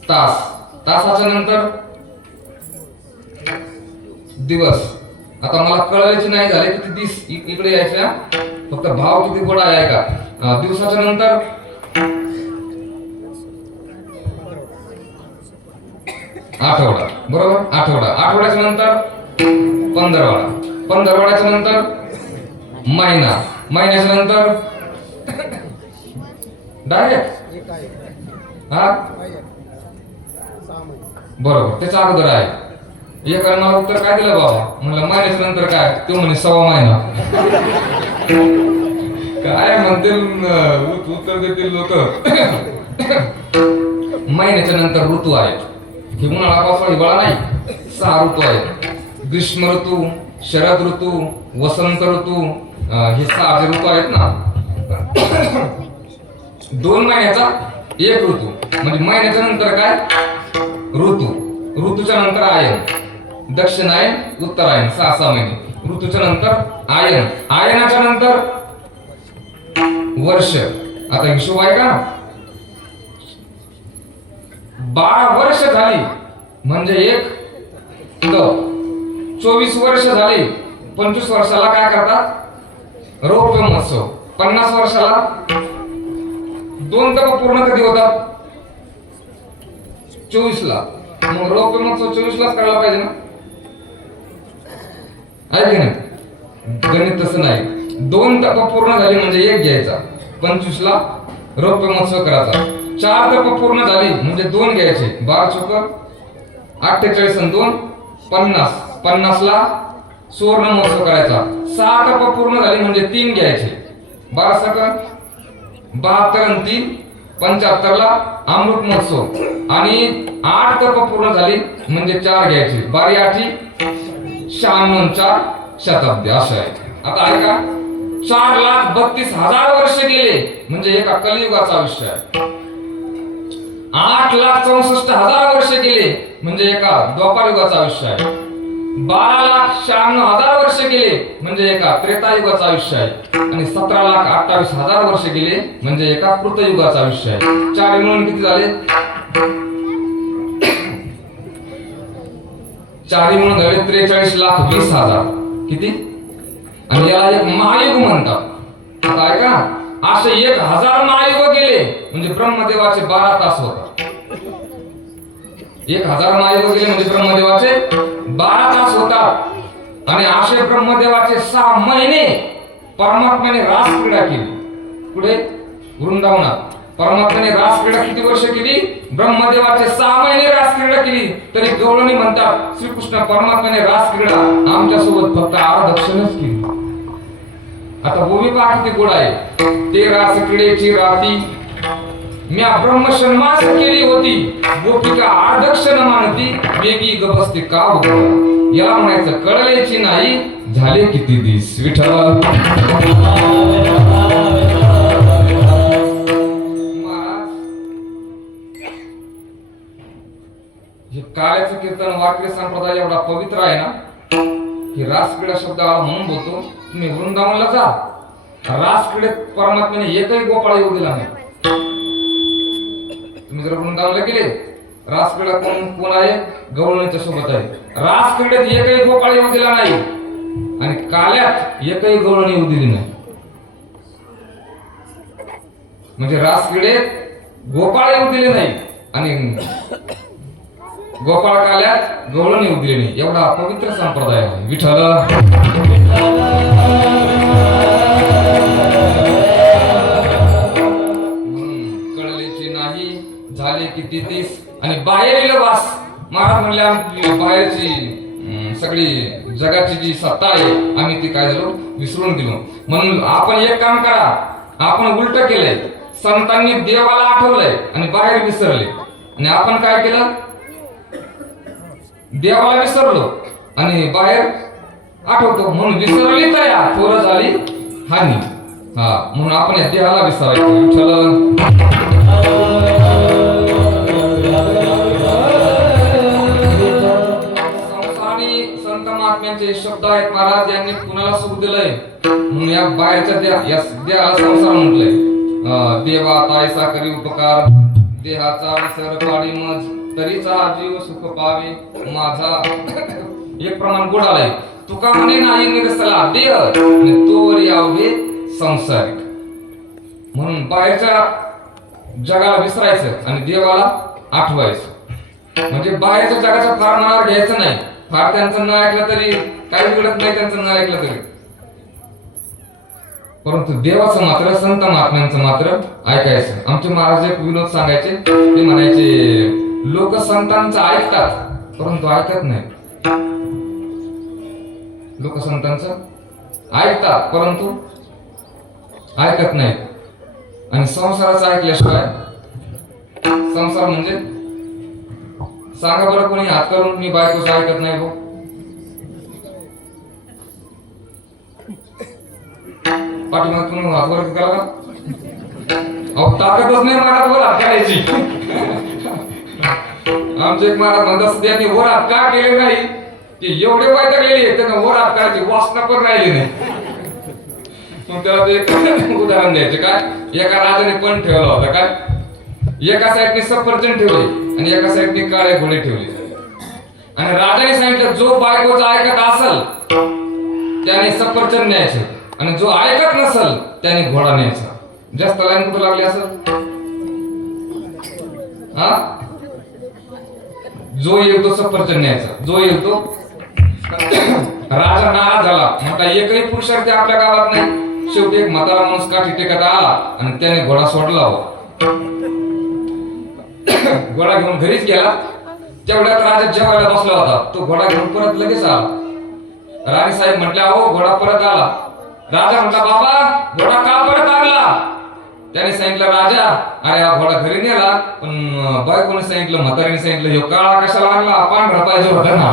तास तासाच्या नंतर दिवस. आता मला कळायचे नाही झाले किती दिस इकडे यायच्या फक्त भाव किती गोडा आहे का? दिवसाच्या नंतर आठवडा बरोबर. आठवड्याच्या नंतर पंधरवड्याच्या नंतर महिना. महिन्याच्या नंतर डायरेक्ट बरोबर त्याच्या अगोदर आहे. एका मला उत्तर काय दिलं बाबा? म्हणलं महिन्याच्या नंतर काय? तो म्हणे 1.25 महिना. काय म्हणतील उत्तर देतील लोक. महिन्याच्या नंतर ऋतू आहे. हे उन्हाळा पावसाळा हिवाळा नाही. 6 ऋतू आहेत. ग्रीष्म ऋतू शरद ऋतू वसंत ऋतू हे 6 ऋतू आहेत ना. 2 महिन्याचा एक ऋतू म्हणजे महिन्याच्या नंतर काय? ऋतू. ऋतूच्या नंतर आयन. दक्षिणायन उत्तरायण 6 महिने. ऋतूच्या नंतर आयन. आयनाच्या नंतर वर्ष. आता हिशोब आहे का? 12 वर्ष झाली म्हणजे एक 24 वर्ष झाली. 25 वर्षाला काय करतात? रौप्य महोत्सव. 50 वर्षाला 2 तप पूर्ण कधी होतात? 24 ला. मग रौप्य महोत्सव 24 लाच करायला पाहिजे ना? आहे की नाही? गणित तसं नाही. 2 तप पूर्ण झाली म्हणजे एक घ्यायचा. 25 ला रौप्य महोत्सव करायचा. 4 तप पूर्ण झाली म्हणजे 2 घ्यायचे. 12 चोक 48 आणि 2 50. 50ला सुवर्ण महोत्सव करायचा. 6 तप पूर्ण झाली म्हणजे 3 घ्यायचे. 12 सकल 72 आणि 3 75ला अमृत महोत्सव आणि 8 तप पूर्ण झाली म्हणजे 4 घ्यायचे. 12 8 96 4 शताब्दी असं आहे. आता ऐका 4,32,000 वर्ष गेले म्हणजे एका कलियुगाचं आयुष्य आहे. 8,64,000 वर्ष गेले म्हणजे एका द्वापारयुगाचं आयुष्य आहे. 12,96,000 वर्ष गेले म्हणजे एका त्रेतायुगाचं आयुष्य आहे आणि 17,28,000 वर्ष गेले म्हणजे एका कृतयुगाचं आयुष्य आहे. 4 मिळून किती झाले? 4 मिळून झाले 43,20,000. किती? आणि याला एक महायुग म्हणतात. आता ऐका असे 1,000 महायुग गेले म्हणजे ब्रह्मदेवाचे 12 तास होतात. 1,000 महायुग गेले म्हणजे ब्रह्मदेवाचे 12 तास होतात. आणि असे ब्रह्मदेवाचे 6 महिने परमात्म्याने रास क्रीडा केली. पुढे वृंदावनात परमात्म्याने रास क्रीडा किती वर्ष केली? ब्रह्मदेवाचे 6 महिने रास क्रीडा केली. तरी गवळणी म्हणतात श्रीकृष्ण परमात्म्याने रास क्रीडा आमच्यासोबत फक्त आराधक्षणच केली. आता भूमी पहा किती गोड आहे. ते रास क्रीडेची राती म्या ब्रह्मशन्मास केली होती. गोपिका आर्धक्षण मानती वेगी गबसते का होता. याला म्हणायचं कळलेची नाही झाले किती दिस विठ्ठल. हे काळ्याचं कीर्तन वारकरी संप्रदाय एवढा पवित्र आहे ना की रासक्रीडा शब्द म्हणून बोलतो. तुम्ही वृंदावनला जा, रासक्रीडेत परमात्म्याने एकही गोपाळ येऊ दिला नाही. तुम्ही जर वृंदावनला गेले रासक्रीडा कोण आहे? गवळणीच्या सोबत आहे. रासक्रीडेत एकही गोपाळ येऊ दिला नाही आणि काल्यात एकही गवळणी येऊ दिली नाही. म्हणजे रासक्रीडेत गोपाळ येऊ दिले नाही आणि गोपाळ काल्यात गवळण येऊ दिले नाही. एवढा पवित्र संप्रदाय आहे विठ्ठल. कळलेची नाही झाले किती दिस. आणि बाहेरील वास महाराज म्हणले आमची बाहेरची सगळी जगाची जी सत्ता आहे आम्ही ती काय झालो विसरून दिलो. म्हणून आपण एक काम करा, आपण उलट केलंय. संतांनी देवाला आठवलंय आणि बाहेर विसरले आणि आपण काय केलं? देवाला विसरलो आणि बाहेर आठवतो म्हणून विसरली तया थोर झाली हानी. म्हणून आपण या देहाला विसरायचं विठ्ठल. संसारी संत महात्म्यांचे शब्द आहेत. महाराज यांनी कुणाला सुख दिलंय म्हणून या बाहेरच्या देहाला संसार म्हटलंय. देवा तायसा करी उपकार देहाचा विसर पाडी मज तरीचा जीव सुख पावे माझा. एक प्रमाण गोड आलाय. तुका म्हणे नाही निरसला देह आणि तोवर यावे संसारिक. म्हणून बाहेरच्या जगाला विसरायचं आणि देवाला आठवायचं. म्हणजे बाहेरच्या जगाचा फार मनावर घ्यायचं नाही. फार त्यांचं न ऐकलं तरी काही बिघडत नाही, त्यांचं न ऐकलं तरी. परंतु देवाचं मात्र संत महात्म्यांचं मात्र ऐकायचं. आमचे महाराज एक विनोद सांगायचे. ते म्हणायचे लोक संतांचं ऐकतात परंतु ऐकत नाही. लोक संतांचं ऐकतात परंतु ऐकत नाही. आणि संसाराचं ऐकल्याशिवाय संसार म्हणजे सांगा बरं कोणी हात करून मी बायकोचं ऐकत नाही भाऊ. पाठीमागून हात वर केला का? अहो ताकदच नाही महाराज वर हात करायची. आमचे एक महाराज म्हणतात त्यांनी वर हात का केले नाही की एवढे वैतागलेले त्यांना वर हात करायची वासना पण राहिली नाही. मग त्याला ते एक उदाहरण द्यायचे. काय एका राजाने पण ठेवला होता. काय एका साईडने सफरचंद ठेवले आणि एका साईडने काळे घोडे ठेवले. आणि राजाने सांगितलं जो बायकोचं ऐकत असल त्याने सफरचंद न्यायचं आणि जो ऐकत नसल त्याने घोडा न्यायचा. जास्त लाईन कुठं लागली असेल? जो येईल तो सफरचंद न्यायचा, जो येईल तो. राजा नाराज झाला. म्हटला एकही पुरुषार्थी आपल्या गावात नाही. शेवटी एक म्हातारा माणूस काठी टेकत आला आणि त्याने घोडा सोडला. घोडा घेऊन घरीच गेला. तेवढ्यात राजा जेवायला बसला होता. तो घोडा घेऊन परत लगेच आला. राणी साहेब म्हटल्या, अहो घोडा परत आला. राजा म्हटला, बाबा घोडा का परत आणला? त्याने सांगितलं, राजा अरे हा घोडा घरी नेला, पण बायकोने सांगितलं, म्हातारीने सांगितलं, ह्यो काळा कशाला आणला, पांढरा पाहिजे होता ना.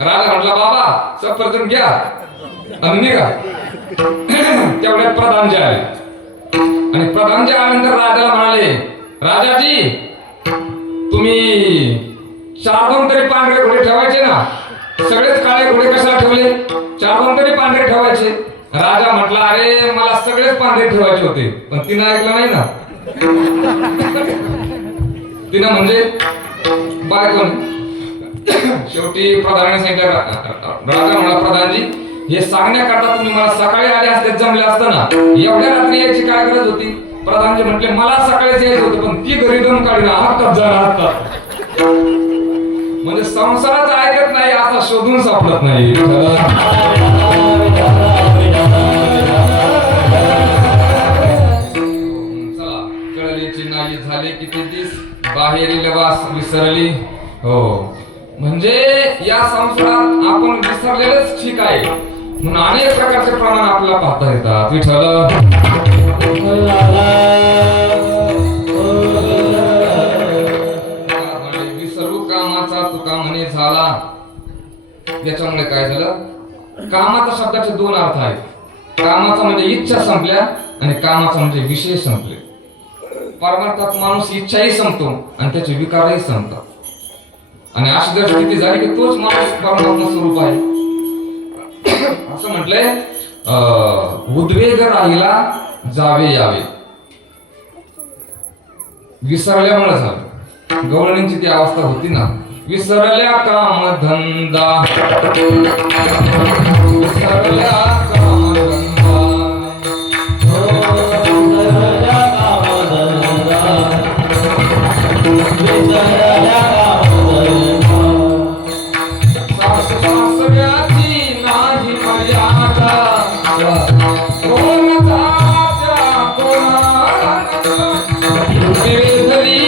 राजा म्हटला, बाबा सफरचंद घ्या आणि निघा. तेवढ्यात प्रधानजी आले आणि प्रधानजी आल्यानंतर राजाला म्हणाले, राजाजी तुम्ही 4-2 तरी पांढरे घोडे ठेवायचे ना, सगळेच काळे घोडे कशाला ठेवले? 4-2 तरी पांढरे ठेवायचे. राजा म्हटला, अरे मला सगळेच पांढरे ठेवायचे होते, पण तिनं ऐकलं नाही ना. तिनं म्हणजे बायकोने. शेवटी प्रधानाने सांगितलं, राजा म्हणला, प्रधानजी हे सांगण्याकरता तुम्ही मला सकाळी आले असते जमले असतं ना, एवढ्या रात्री यायची काय गरज होती? प्रधानजी म्हटले, मला सकाळीच यायचं होतं, पण ती घरी जाऊन काढली हातात जरा हातात. म्हणजे संसारात ऐकत नाही आता शोधून सापडत नाही. चला, कळलीची नाही झाले किती दिस, बाहेरील वास विसरली. हो, म्हणजे या संसारात आपण विसरलेलंच ठीक आहे. म्हणून अनेक प्रकारचे प्रमाण आपल्याला पाहता येतात. विसरू कामाचा तुका म्हणे झाला. याच्यामुळे काय झालं? कामाचा शब्दाचे 2 अर्थ आहेत. कामाचा म्हणजे इच्छा संपल्या आणि कामाचा म्हणजे विषय संपले. परमार्थात माणूस इच्छाही संपतो आणि त्याचे विकारही संपतात. आणि अशी जर स्थिती झाली की तोच माणूस परमात्मा स्वरूप आहे. असं म्हटलंय, उद्वेग राहिला जावे यावे. विसरल्यामुळे झालं. गवळणींची ती अवस्था होती ना, विसरल्या काम धंदा, विसरल्या काम धंदा, विसरल्या काम धंदा, विसरल्या सासऱ्याची नाही मर्यादा, कोणाचा वेधली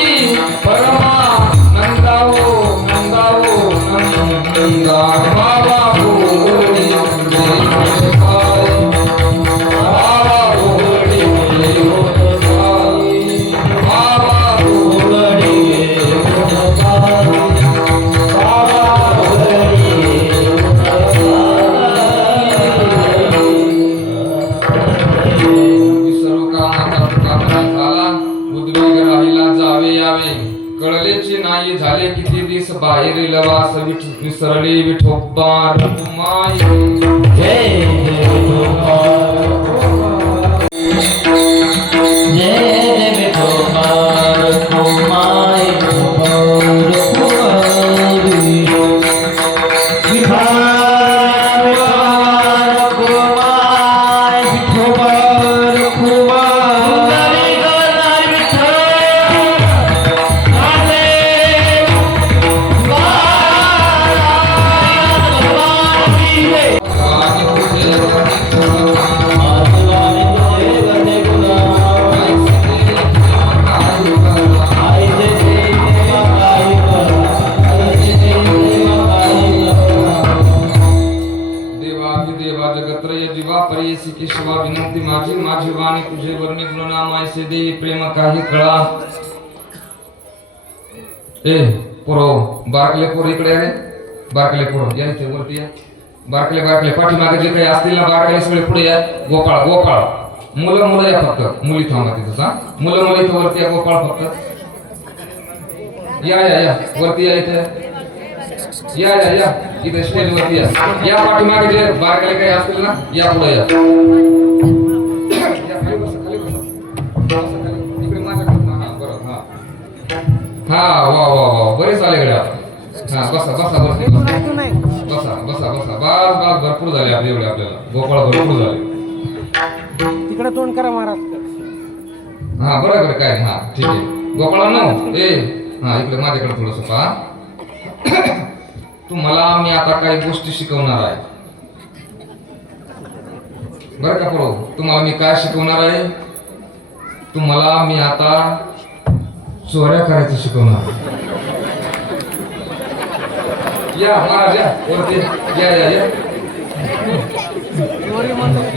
परमा नंदावो नंदावो नंदा बाबा बोली बाबा बोली बाबा बोली कळलेचे नाही झाले किती दिस बाहेरील वास विसरली विठोबा रखुमाई. जय विठोबा जय विठोबा रखुमाई केशवा विनंती माझी माझी वाणी तुझे वर्णी गुणनाम ऐसे देवी प्रेम काही कळा. ए पोरो बारकले पोर इकडे आहे. बारकले पोर या इथे वरती या. बारकले बारकले पाठीमागे जे काही असतील ना बारकले सगळे पुढे या. गोपाळ गोपाळ मुलं मुलं या फक्त, मुली थांबा तिथं. मुलं मुलं इथं वरती या. गोपाळ फक्त या या या वरती या. इथे या या या इथे स्टेज वरती या. या पाठीमागे जे बारकाले काही असतील ना या पुढे या. खाली बसा खाली बसा. इकडे माझ्याकडे. हा बरोबर. हा हा वा वा वा बरेच आले कडे आता. हा बसा बसा बसा बसा बसा बसा. बस बस भरपूर झाले आपले एवढे. आपल्याला गोपाळ भरपूर झाले. तिकडे तोंड करा महाराज. हा बरोबर काय नाही. हा ठीक आहे गोपाळांनो. ए हा इकडे माझ्याकडे थोडस पहा. तुम्हाला मी आता काही गोष्टी शिकवणार आहे बरं का पोरो. तुम्हाला मी काय शिकवणार आहे? तुम्हाला मी आता चोऱ्या करायचं शिकवणार. या महाराज या वरती या या या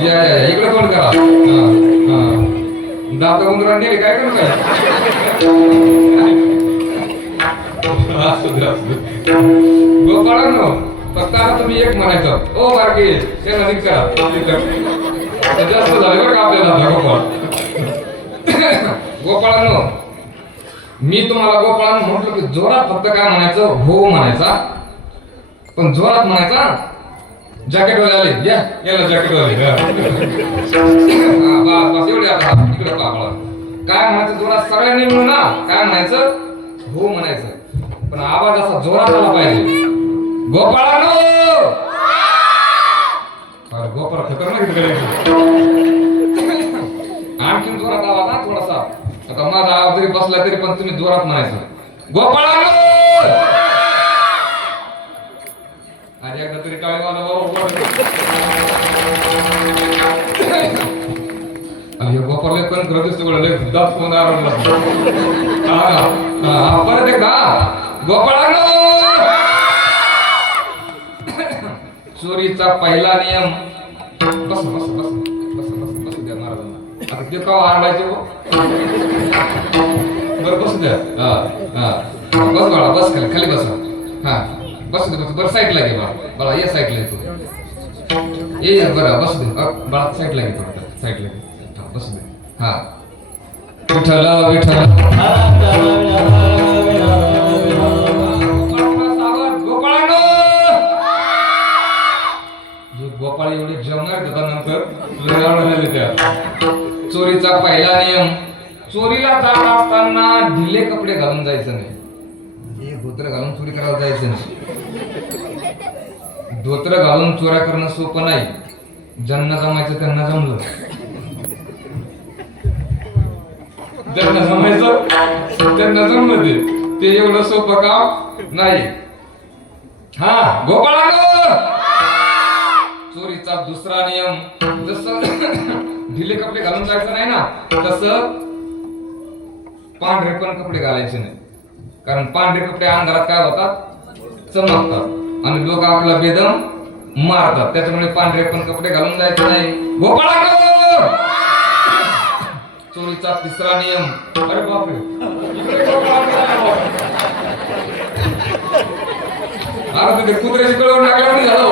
या या इकडे कोण करा. दाता उंदरान गेले काय करू काय गोपाळांनो फक्त आता तुम्ही एक म्हणायचं ओ बारके ते नदी करा जास्त झाले बरं का आपल्याला गोपाळ. गोपाळांनो मी तुम्हाला गोपाळांनो म्हटलं की जोरात फक्त काय म्हणायचं हो म्हणायचा पण जोरात म्हणायचा. जॅकेट वाले आले या याला जॅकेट वाले बस एवढे आता इकडे पापळा काय म्हणायचं जोरात सगळ्यांनी मिळून ना काय म्हणायचं हो म्हणायचं पण आवाज असा जोरात आला पाहिजे. गोपाळांनो गोपाळ खतरनाक आणखीन जोरात आवाज हा थोडासा. आता माझा आवाज जरी बसला तरी पण तुम्ही जोरात म्हणायचं गोपाळांनो. आणि एकदा तरी टाळी वाला गोपाळ कोण करत दिसतो दात कोण आरवला परत एकदा गोपाळांनो. चोरीचा पहिला नियम बस बस बस बस बस बस द्या महाराजांना. आता ते का आरडायचे बरं बस द्या. बस बाळा बस खाली खाली बस. हा बस दे बस बरं साईडला घे बाळा बाळा या साईडला येतो ये बरं बस दे बाळा साईडला घे थोडं साईडला घे बस दे. हा विठ्ठल विठ्ठल गोपाळांनो गोपाळ एवढे जेवणार होता नंतर त्या. चोरीचा पहिला नियम चोरीला जात असताना ढिले कपडे घालून जायचं नाही. हे धोत्र घालून चोरी करायला जायचं नाही. धोत्र घालून चोऱ्या करणं सोपं नाही. ज्यांना जमायचं त्यांना जमलं. ज्यांना जमायचं त्यांना जमलं ते एवढं सोपं काम नाही. हा गोपाळांनो चोरीचा दुसरा नियम जसं ढिले कपडे घालून जायचं नाही ना तसं पांढरे पण कपडे घालायचे नाही. कारण पांढरे कपडे अंधारात काय होतात चमकतात आणि लोक आपला बेदम मारतात. त्याच्यामुळे पांढरे पण कपडे घालून जायचे नाही. गोपाळांनो चोरीचा तिसरा नियम अरे बापरे आता ते कुत्र्याची कळवून टाकल्या नाही झालं.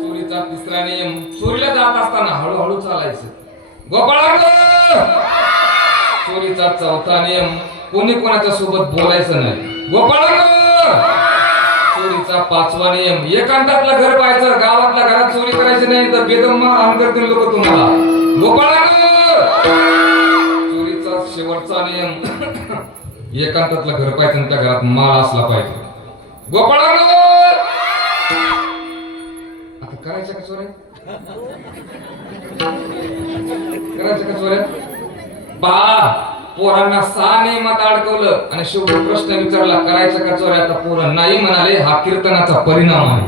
चोरीचा तिसरा नियम चोरीला जात असताना हळूहळू चालायचं. गोपाळांनो चोरीचा चौथा नियम कोणी कोणाच्या सोबत बोलायचं नाही. गोपाळांनो चोरीचा पाचवा नियम एकांतातलं घर पाहायचं. गावातल्या घरात चोरी करायची नाही तर बेदम मारहाण करतील लोक तुम्हाला. गोपाळांनो चोरीचा शेवटचा नियम एकांतातलं घर पाहायचं आणि त्या घरात माल असला पाहिजे. गोपाळांनो आता करायच्या का चोऱ्या करायच्या का चोऱ्या पा पोरांना 6 नियमात अडकवलं आणि शेवटी प्रश्न विचारला करायच्या का चोऱ्या. आता पोरं नाही म्हणाले. हा कीर्तनाचा परिणाम आहे.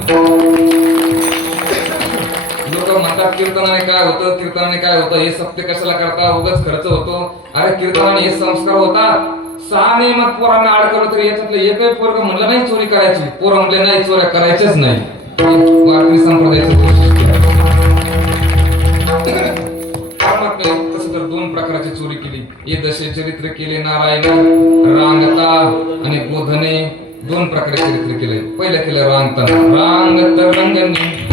लोक म्हणतात कीर्तनाने काय होतं कीर्तनाने काय होतं हे सत्य कशाला करता उगाच खर्च होतो. अरे कीर्तनाने हे संस्कार होतात. 6 नियमात पोरांना अडकवलं तरी याच्यातलं एकही पोरग म्हणलं नाही चोरी करायची. पोरं म्हणले नाही चोऱ्या करायच्याच नाही. वारकरी संप्रदायाचं वैशिष्ट्य तसं तर 2 प्रकारची चोरी केली. हे दशे चरित्र केले नारायण रांगता आणि बोधने 2 प्रकारे चरित्र केले. पहिलं केलं रांगता रांगत रंगनी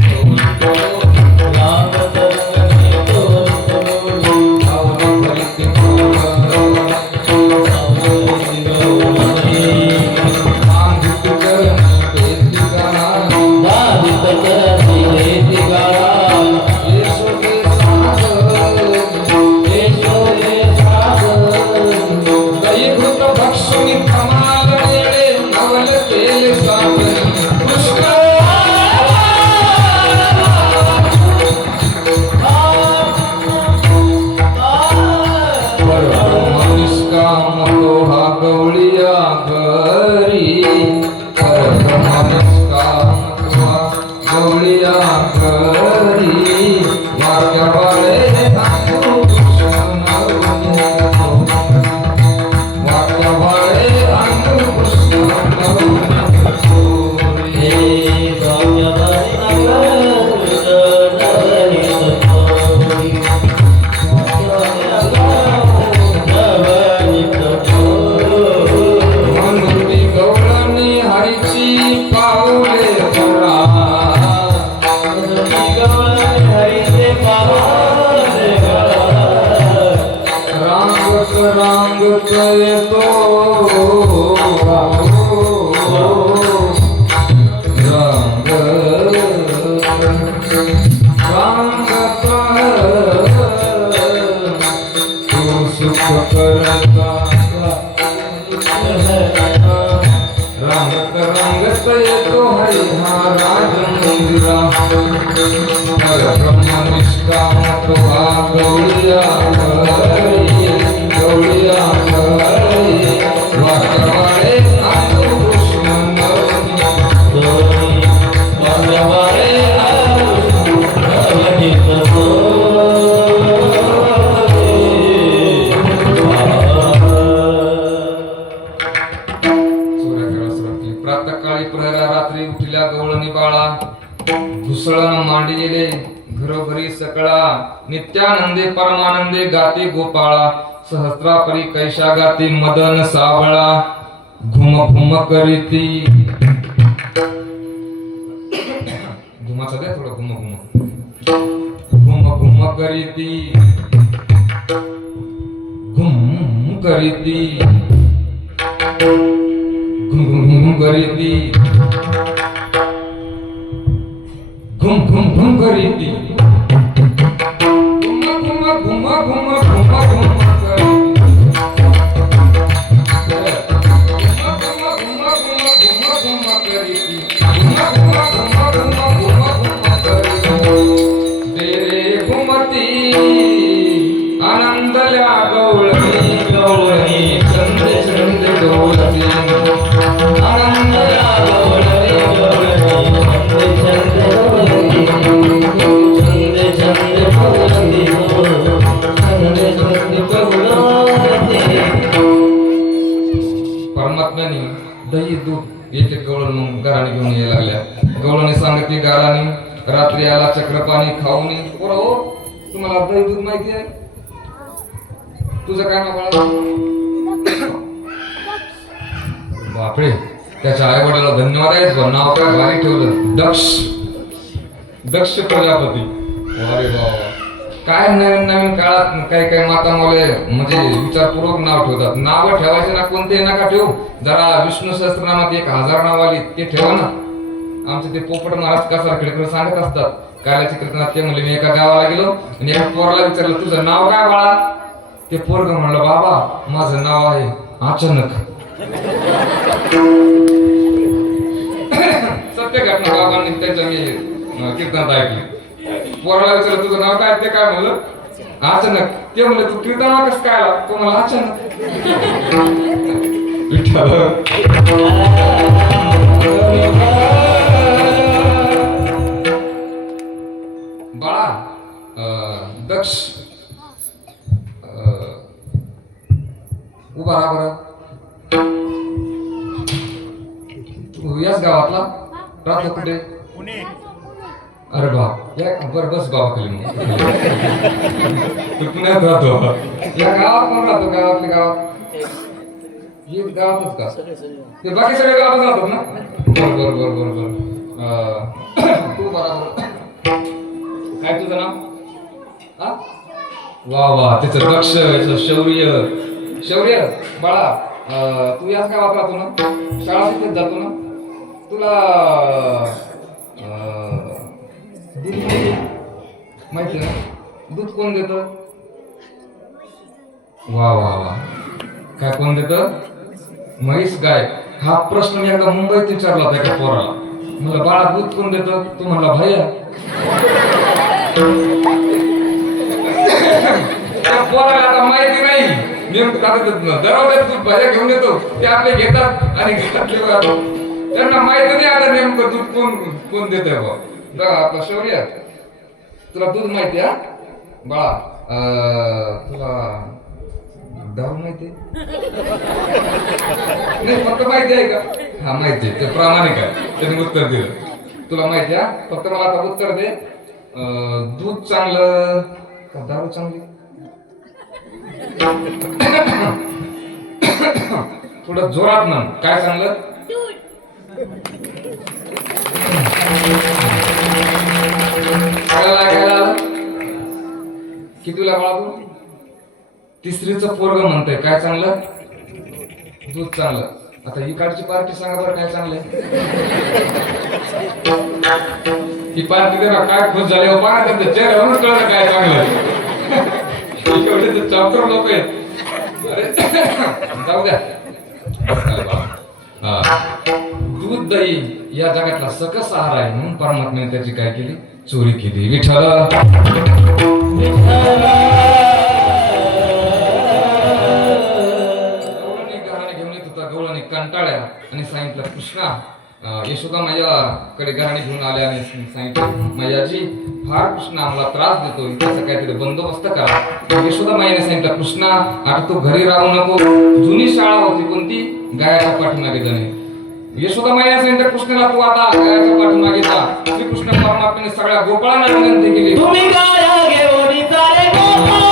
गवळिया घरी गवळिया करी वाक्यावाळे सांगू कृष्ण नवनी वाक्यावाळे सांगू कृष्ण नवनी म्हणून गवळणी हरीची पाऊले करा रांगत रांगत येतो रांग रांगत तू सुख करता रांगत रांगत येतो हरी हा राज मंदिरा ब्रह्मनिष्ठा तो हा गवळिया हरी गवळिया हरी वाक्यवाळे सांगू कृष्ण नवनी प्रातःकाळी प्रहरा रात्री उठल्या गवळणी बाळा घुसळण मांडी गेले घरोघरी सकळा नित्यानंदे परमानंदे गाते गोपाळा सहस्रापरी कैशा गाते मदन सावळा घुम घुम करीती घुमाचा द्या थोडं घुम घुम घुम घुम करीती घुम करीती घुम घुम घुम करीती घुम घुम घुम करीती घुम घुम घुम घुम घुम घुम आनंदल्या गवळणी गवळणी चंद चंद डोलती आनंदल्या गवळणी गवळणी चंद चंद डोलती परमात्म्याने दही दूध एक एक गवळण मग घराने घेऊन यायला लागल्या गवळणी सांगितली गाराने रात्री आला चक्रपाणी खाऊनी पोरा हो तुम्हाला दही दूध माहिती आहे तुझं काय नाव बाळा बापरे त्याच्या आई वडिलाला धन्यवाद आहेत पण नाव काय भारी ठेवलं दक्ष दक्ष प्रजापती अरे बाबा काय नवीन नवीन काळात काही काही माता मुले म्हणजे विचारपूर्वक नाव ठेवतात नाव ठेवायचे ना कोणते नका ठेवू जरा विष्णू सहस्त्रनामात 1000 नाव आली ते ठेवा ना आमचे ते पोपट महाराज कासारखेडकर सांगत असतात काल्याच्या कीर्तनात ते म्हणले मी एका गावाला गेलो आणि एका पोराला विचारलं तुझं नाव काय बाळा ते पोरग म्हणलं बाबा माझं नाव आहे अचानक सत्य घटना बाबांनी त्याच्या मी कीर्तनात ऐकली पोराला विचारलं तुझं नाव काय ते काय म्हणलं अचानक ते म्हणलं तू कीर्तनाला कसं काय आला तो मला अचानक बाळा दक्ष उभा राहा बरं तू याच गावातला राहतो कुठे अरे बाप या बरं बस बाबा खाली मग तू पुण्यात राहतो या गावात कोण राहतो गावातल्या गावात हे गावातच का ते बाकी सगळे गावात राहतात ना बर बर बर बर बर तू बरोबर काय तुझं नाव हा वा वा त्याचं दक्ष याचं शौर्य शौर्य बाळा तू याच गावात राहतो ना शाळा तिथेच जातो ना तुला दूध माहिती ना दूध कोण देत वा वा वा काय कोण देत म्हैस गाय हा प्रश्न मी एकदा मुंबईत विचारला होता एका पोराला मला बाळा दूध कोण देत तू म्हणला भैया त्या पोराला आता माहिती नाही नेमकं दरवाज्यात दूध भैया घेऊन येतो ते आपले घेतात आणि घरातले त्यांना माहिती नाही आता नेमकं दूध कोण कोण देत आहे बा आपला शौर्य, तुला दूध माहिती हा बाळा? तुला दारू माहिती नाही, फक्त माहिती आहे का? हा माहिती आहे, ते प्रामाणिक आहे, त्यांनी उत्तर दिलं. तुला माहिती आहे, फक्त मला आता उत्तर दे. दूध चांगलं का दारू चांगली? थोडं जोरात म्हण, काय चांगलं? कितीला बाळा तू? तिसरीचं पोरग म्हणतंय, काय चांगलं? दूध चांगलं. आता इकडची पार्टी सांगा बरं, काय चांगलंय? ही पार्टी दे ना, काय खुश झाले हो बघा, त्यांच्या चेहऱ्यावरूनच कळलं काय चांगलं. एवढे चॉपर लोक आहेत. अरे जाऊ द्या. दूध दही या जगातला सकस आहार आहे म्हणून परमात्म्याने त्याची काय केली? चोरी केली. विठ्ठल गव्हाणे घेऊन येत होता. गवळणी कंटाळ्या आणि सांगितलं, कृष्णा यशोदा मैयाकडे गव्हाणे घेऊन आल्या आणि सांगितलं, मैयाजी फार कृष्णा आम्हाला त्रास देतो, त्याचा काहीतरी बंदोबस्त करा. यशोदा मैयाने सांगितलं, कृष्णा आता तू घरी राहू नको. जुनी शाळा होती कोणती? गायाच्या पाठीमागे जाणे. यशोदा मैयाने सांगितलं, कृष्णाला तू आता गायाच्या पाठीमागे जा. श्रीकृष्ण परमात्म्याने सगळ्या गोपाळांना विनंती केली, तुम्ही गाया घेऊन चाले गोपाळ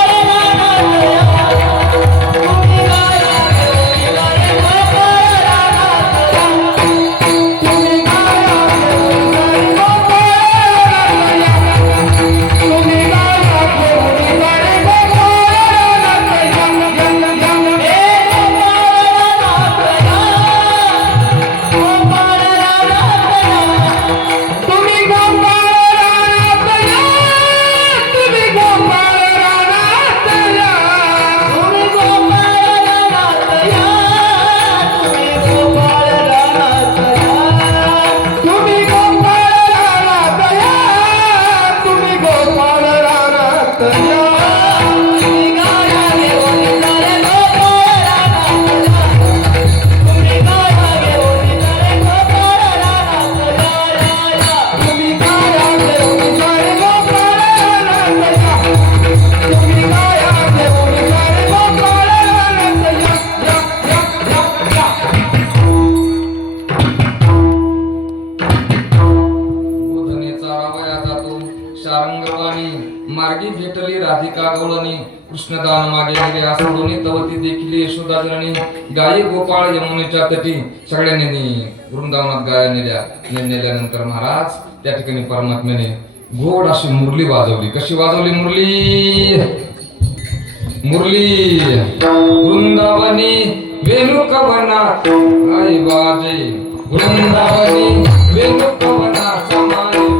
मार्गी भेटली राधिका गवळणी. कृष्णदान मागे गेले असोनी तवती देखील यशोदा जननी. गायी गोपाळ यमुनेच्या तटी सगळ्यांनी वृंदावनात गाया नेल्यानंतर महाराज त्या ठिकाणी परमात्म्याने गोड अशी मुरली वाजवली. कशी वाजवली मुरली? मुरली वृंदावनी वेणुकवनात आई बाजे. वृंदावनी वेणुकवनात समाई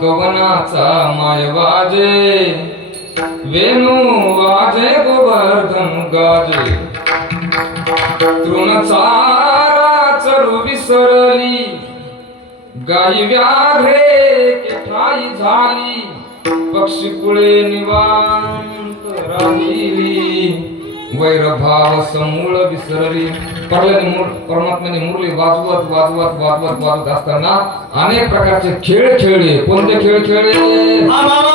कवनाचा माय वाजे. वेणू वाजे गोवर्धन गाजे. तृणचारा चरू विसरली. गाई व्याघ्रे केठाई झाली. पक्षी कुळे निवांत राहिली. वैरभाव समूळ विसरली. परमात्म्याने मुरली वाजवत असताना अनेक प्रकारचे खेळ खेळले. कोणते खेळ खेळले? Baba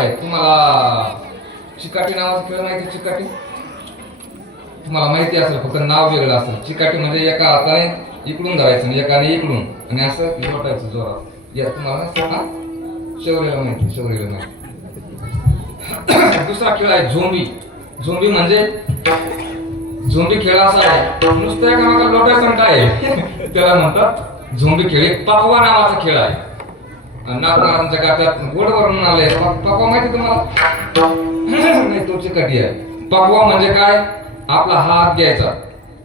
आहे तुम्हाला चिकाटी नावाचा खेळ माहिती आहे? चिकाटी तुम्हाला माहिती असेल, फक्त नाव वेगळं असेल. चिकाटी म्हणजे एका हाताने इकडून धरायचं आणि एकाने इकडून आणि असं लोटायचं जोरात. या तुम्हाला शौर्याला माहिती, शौर्याला माहिती. दुसरा खेळ आहे झोंबी. झोंबी म्हणजे झोंबी खेळ असा आहे, नुसतं एका मागा लोटायचं काय त्याला म्हणतात झोंबी खेळ. एक पकवा नावाचा खेळ आहे. नागनाथांच्या गाठ्यात गोडवर म्हणून आले. पकवा माहिती तुम्हाला? नाही, तो चिकाटी आहे. पकवा म्हणजे काय? आपला हात घ्यायचा,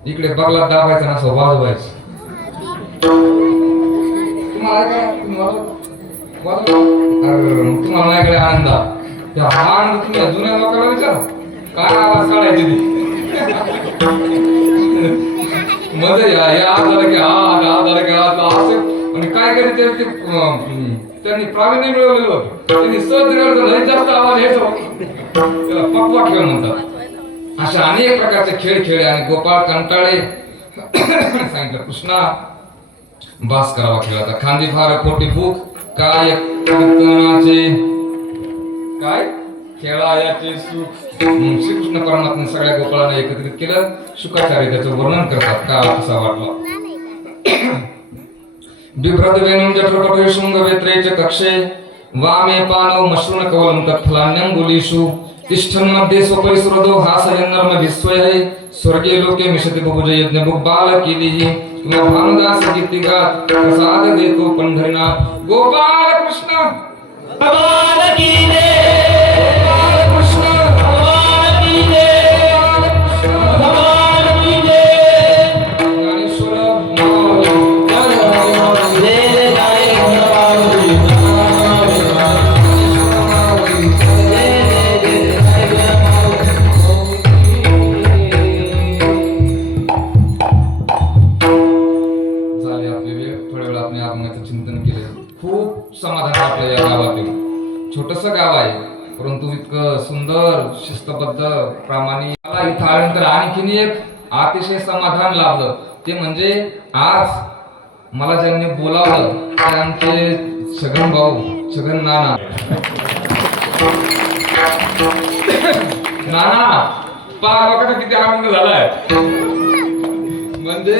इकडे बगला दाबायचा ना, असं वाजवायचं. तुम्हाला काय तुम्हाला माझ्याकडे आनंद. त्या हा आनंद तुम्ही जुन्या लोकांना विचार काय आवाज काढायची ती मध्ये या झालं की हा झालं की असं. आणि काय करायचे त्यांनी प्रावीण्य मिळवलेलं होतं. त्यांनी सहज जास्त आवाज यायचा, त्याला पकवा खेळ म्हणतात. अशा अनेक प्रकारचे खेळ खेळले आणि गोपाळ कंटाळे सांगितलं कृष्णा बास करावा खेळाचा. खांदी फार खोटी भूक काय कीर्तनाचे काय खेळायाचे सुख. श्रीकृष्ण परमात्मा सगळ्या गोपाळांना एकत्रित केलं. शुकाचार्य त्याचं वर्णन करतात का कसा वाटला. बिभ्रत वेणुं जठरपटु शृंग वेत्रैच कक्षे वामे पानव मश्रुन कवलं तत्फलान्यंगुलीषु तिष्ठन् मध्ये स्वपरिसुरदो हासयन्नर्म विस्वये स्वर्गे लोके मिषति बहुज यज्ञ बालकीलिहि तुम्हा भानुदास गीतिगात प्रसाद देतो पंढरीनाथ. गोपाल कृष्ण भगवान की जय. गोपाल कृष्ण भगवान की जय. भगवान की जय. ज्ञानेश्वर जय जय भगवान. झाले आपले वेळ. थोड्या वेळ आपण आत्म्याचं चिंतन केलं. खूप समाधान वाटलं या गावातील. छोटस गाव आहे परंतु इतकं सुंदर शिस्तबद्ध प्रामाणिक. मला इथं आल्यानंतर आणखीन एक अतिशय समाधान लाभलं. ते म्हणजे आज मला ज्यांनी बोलावलं ते आमचे छगन भाऊ, छगन नाना. नाना पहा बघा किती आनंद झालाय. म्हणजे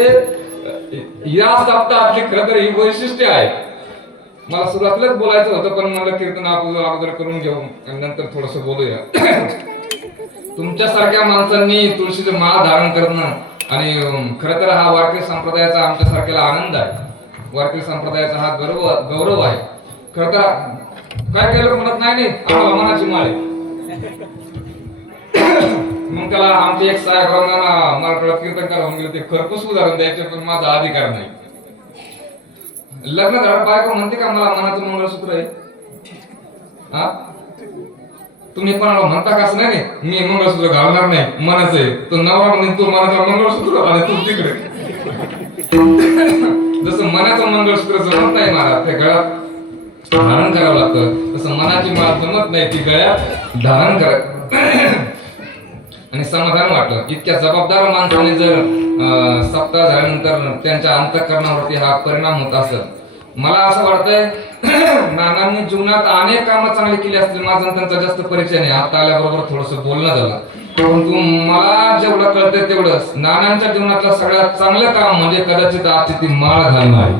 या सप्ताहातली खरं तर ही वैशिष्ट्य आहे. मला सुरुवातीलाच बोलायचं होतं पण मला कीर्तन अगोदर करून घेऊ आणि नंतर थोडस बोलूया. तुमच्यासारख्या माणसांनी तुळशीचे माळ धारण करणं आणि खरं तर हा वारकरी संप्रदायाचा आमच्यासारख्याला आनंद आहे. वारकरी संप्रदायाचा हा गौरव आहे. खरं तर काय काय लोक म्हणत नाही आम्हाला मनाची माळ आहे. मग त्याला आमचे एक साहेबांना मराठवाड्यात कीर्तन करावून गेले. ते खरपूस उदाहरण द्यायचे पण माझा अधिकार नाही. लग्न झालं बायको म्हणते का मला मनाचं मंगळसूत्र आहे? हा तुम्ही कोणाला म्हणता का असं नाही मी मंगळसूत्र घालणार नाही मनाचं आहे. तो नवरा म्हणजे तू मनाचं मंगळसूत्र आणि तू तिकडे. जसं मनाचं मंगळसूत्र जमत नाही मला ते गळ्यात धारण करावं लागतं, तसं मनाची माळ जमत नाही ती गळ्यात धारण करा. आणि समाधान वाटलं. इतक्या जबाबदार माणसाने जर सप्ताह झाल्यानंतर त्यांच्या अंतःकरणावरती हा परिणाम होत असेल. मला असं वाटतंय नानांनी जीवनात अनेक कामं चांगली केली असतील. माझा त्यांचा जास्त परिचय नाही. आता आल्याबरोबर थोडस बोलणं झालं परंतु मला जेवढं कळतंय तेवढं नानांच्या जीवनातलं सगळ्यात चांगलं काम म्हणजे कदाचित आज ती माळ घालणं आहे.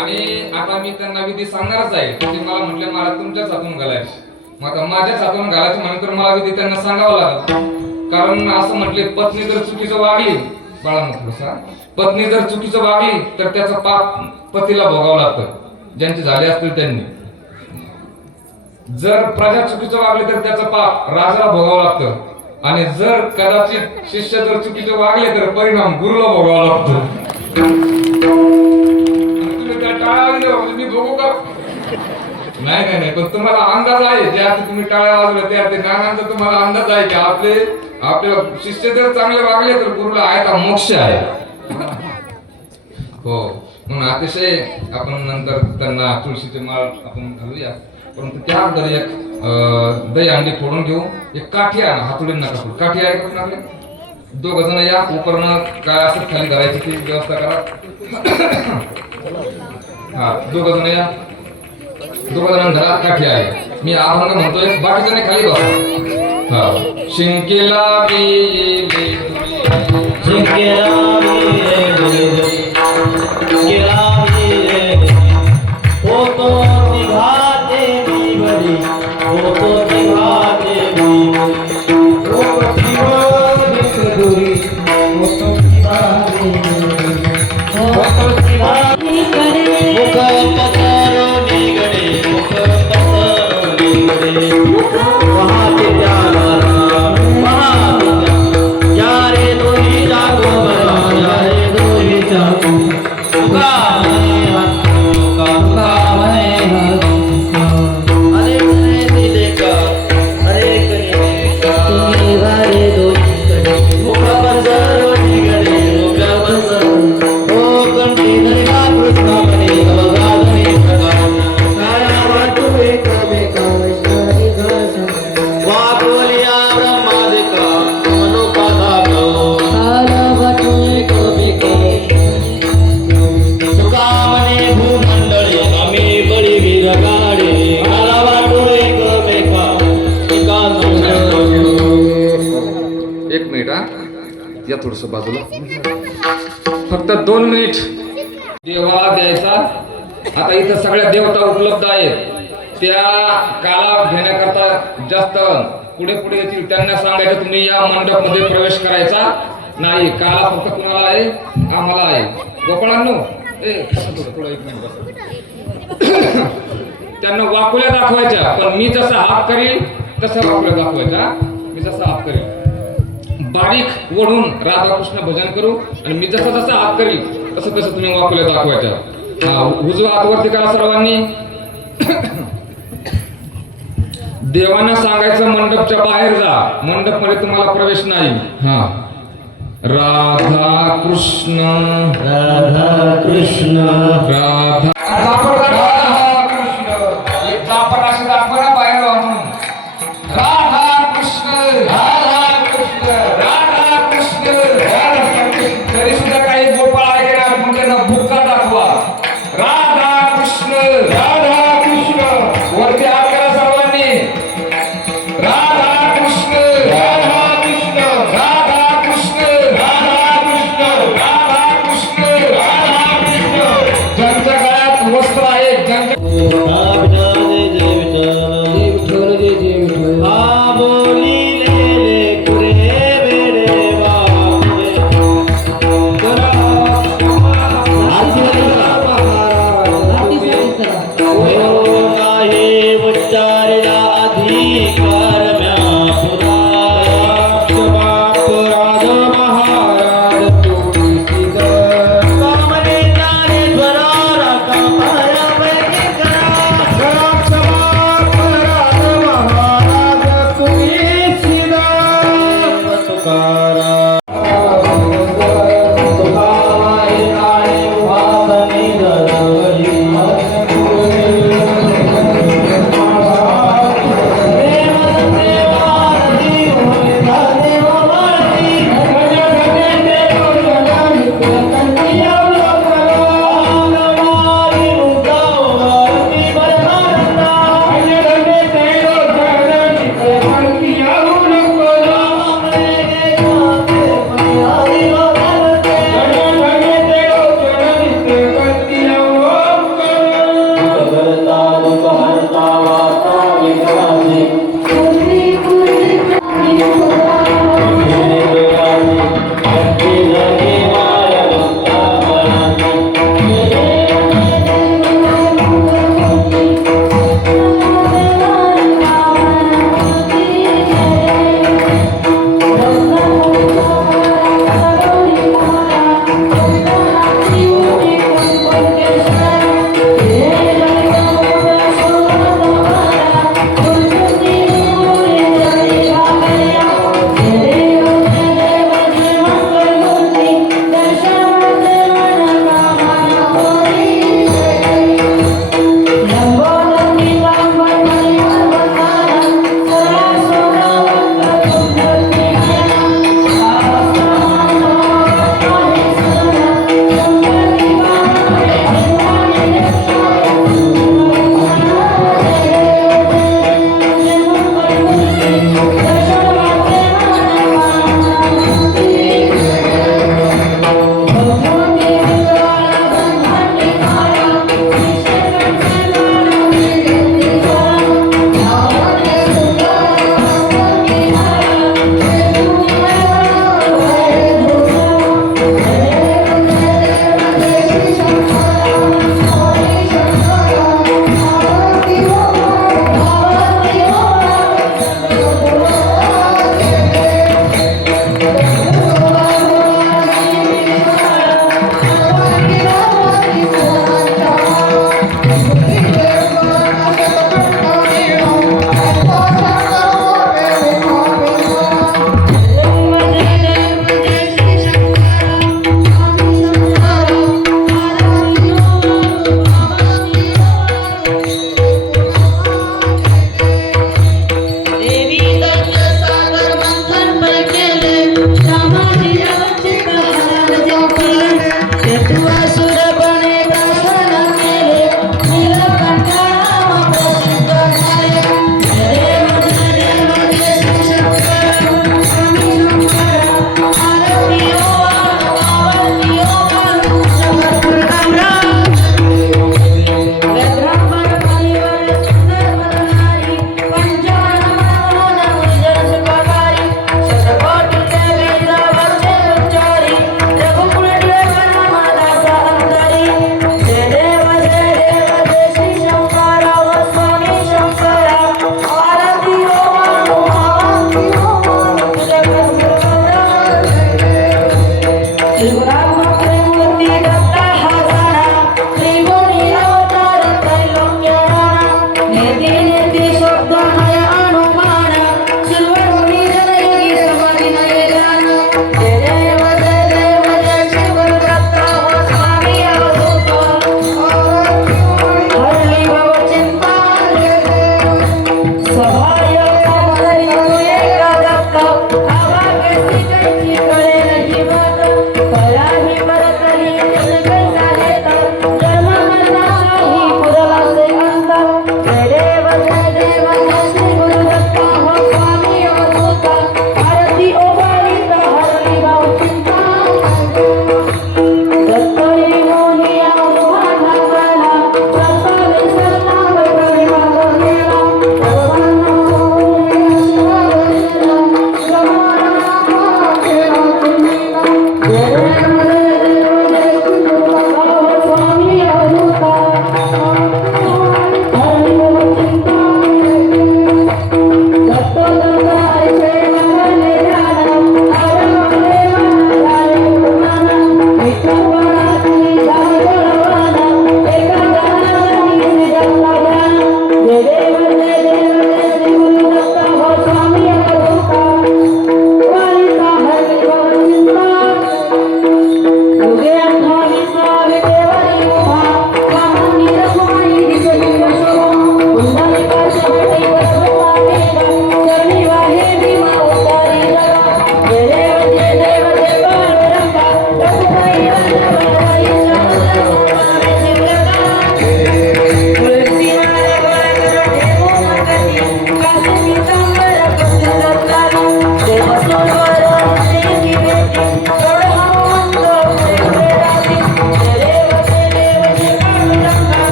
आणि आता मी त्यांना विधी सांगणारच आहे. ते मला म्हटले मला तुमच्याच हातून घालायची. मग आता माझ्याच हातून घालायचं म्हणून तर मला विधी त्यांना सांगावं लागलं. कारण असं म्हटले पत्नी जर चुकीचं वागली बाळांना थोडसा पत्नी जर चुकीचं वागली तर त्याचा पाप पतीला भोगावं लागतं. ज्यांचे झाले असतील त्यांनी. जर प्रजा चुकीचं वागली तर त्याचं पाप राजाला भोगावं लागतं. आणि जर कदाचित शिष्य जर चुकीचं वागले तर परिणाम गुरुला भोगावा लागतो. तुम्ही त्या टाळा मी भोगू का? नाही नाही नाही पण तुम्हाला अंदाज आहे ज्या तुम्ही टाळ्या वाजवल्या त्या नानांचा तुम्हाला अंदाज आहे की आपले शिष्य जर चांगले वागले तर गुरुला आहे का मोक्ष आहे. हो म्हणून अतिशय आपण नंतर त्यांना तुळशीचे माळ आपण घालूया. परंतु त्या अगोदर एक दही अंडी फोडून घेऊ. एक काठी आहे हातोडी नका फोडू. काठी आहे का आपले दोघ जण या उपरणं काय असं खाली धरायची ती व्यवस्था करा. हा दोघ जण या. दोघं जण घरात काठी आहे. मी अभंग म्हणतोय, बाकीच्याने खाली बसा. हा. शिंकेला गेले या थोडस बाजूला. फक्त 2 मिनिट देवाला द्यायचा. आता इथं सगळ्या देवता उपलब्ध आहेत. त्या काला घेण्याकरता जास्त पुढे पुढे येतील, त्यांना सांगायचं तुम्ही या मंडप मध्ये प्रवेश करायचा नाही. काला फक्त कुणाला आहे? आम्हाला आहे. गोपाळांनो थोडं 1 मिनिट बसा. त्यांना वाकुल्या दाखवायच्या, पण मी जसा हात करील तसं वाकुल्या दाखवायच्या. मी जसा हात करील बारीक ओढून राधाकृष्ण भजन करू, आणि मी जसा जसा हात करील तसं तसं तुम्ही वाकुल्या दाखवायच्या. हा, उजवा हात वरती करा सर्वांनी. देवांना सांगायचं मंडपच्या बाहेर जा, मंडप मध्ये तुम्हाला प्रवेश नाही. हा, राधा कृष्ण राधा कृष्ण राधा एक जापर अशी दाखवा बाहेर म्हणून. राधा कृष्ण राधा कृष्ण राधा कृष्ण राधा कृष्ण. तरी सुद्धा काही गोपाळ ऐकणार म्हणून त्यांना भुक्का दाखवा. राधा कृष्ण राधा कृष्ण. वरती हात करा सर्वांनी. राधा कृष्ण राधा कृष्ण राधा कृष्ण राधा कृष्ण राधा कृष्ण राधा कृष्ण. ज्यांच्या गळ्यात वस्त्र आहे, ज्यांच्या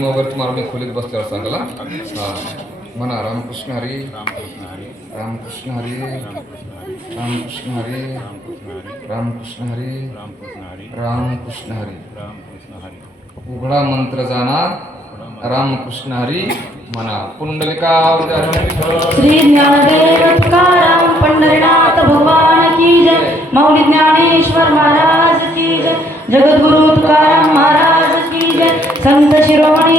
नियम वगैरे तुम्हाला मी खोलीत बसल्यावर सांगाल हा हा. म्हणा रामकृष्ण हरी रामकृष्ण हरी रामकृष्ण हरी रामकृष्ण हरी रामकृष्ण हरी. उघडा मंत्र जाणार रामकृष्ण हरी म्हणा. पुंडलिका श्री ज्ञानदेव तुकाराम पंढरीनाथ भगवान की जय. मौली ज्ञानेश्वर महाराज की जय. जगद्गुरु तुकाराम महाराज की जय. संत शिरोमणी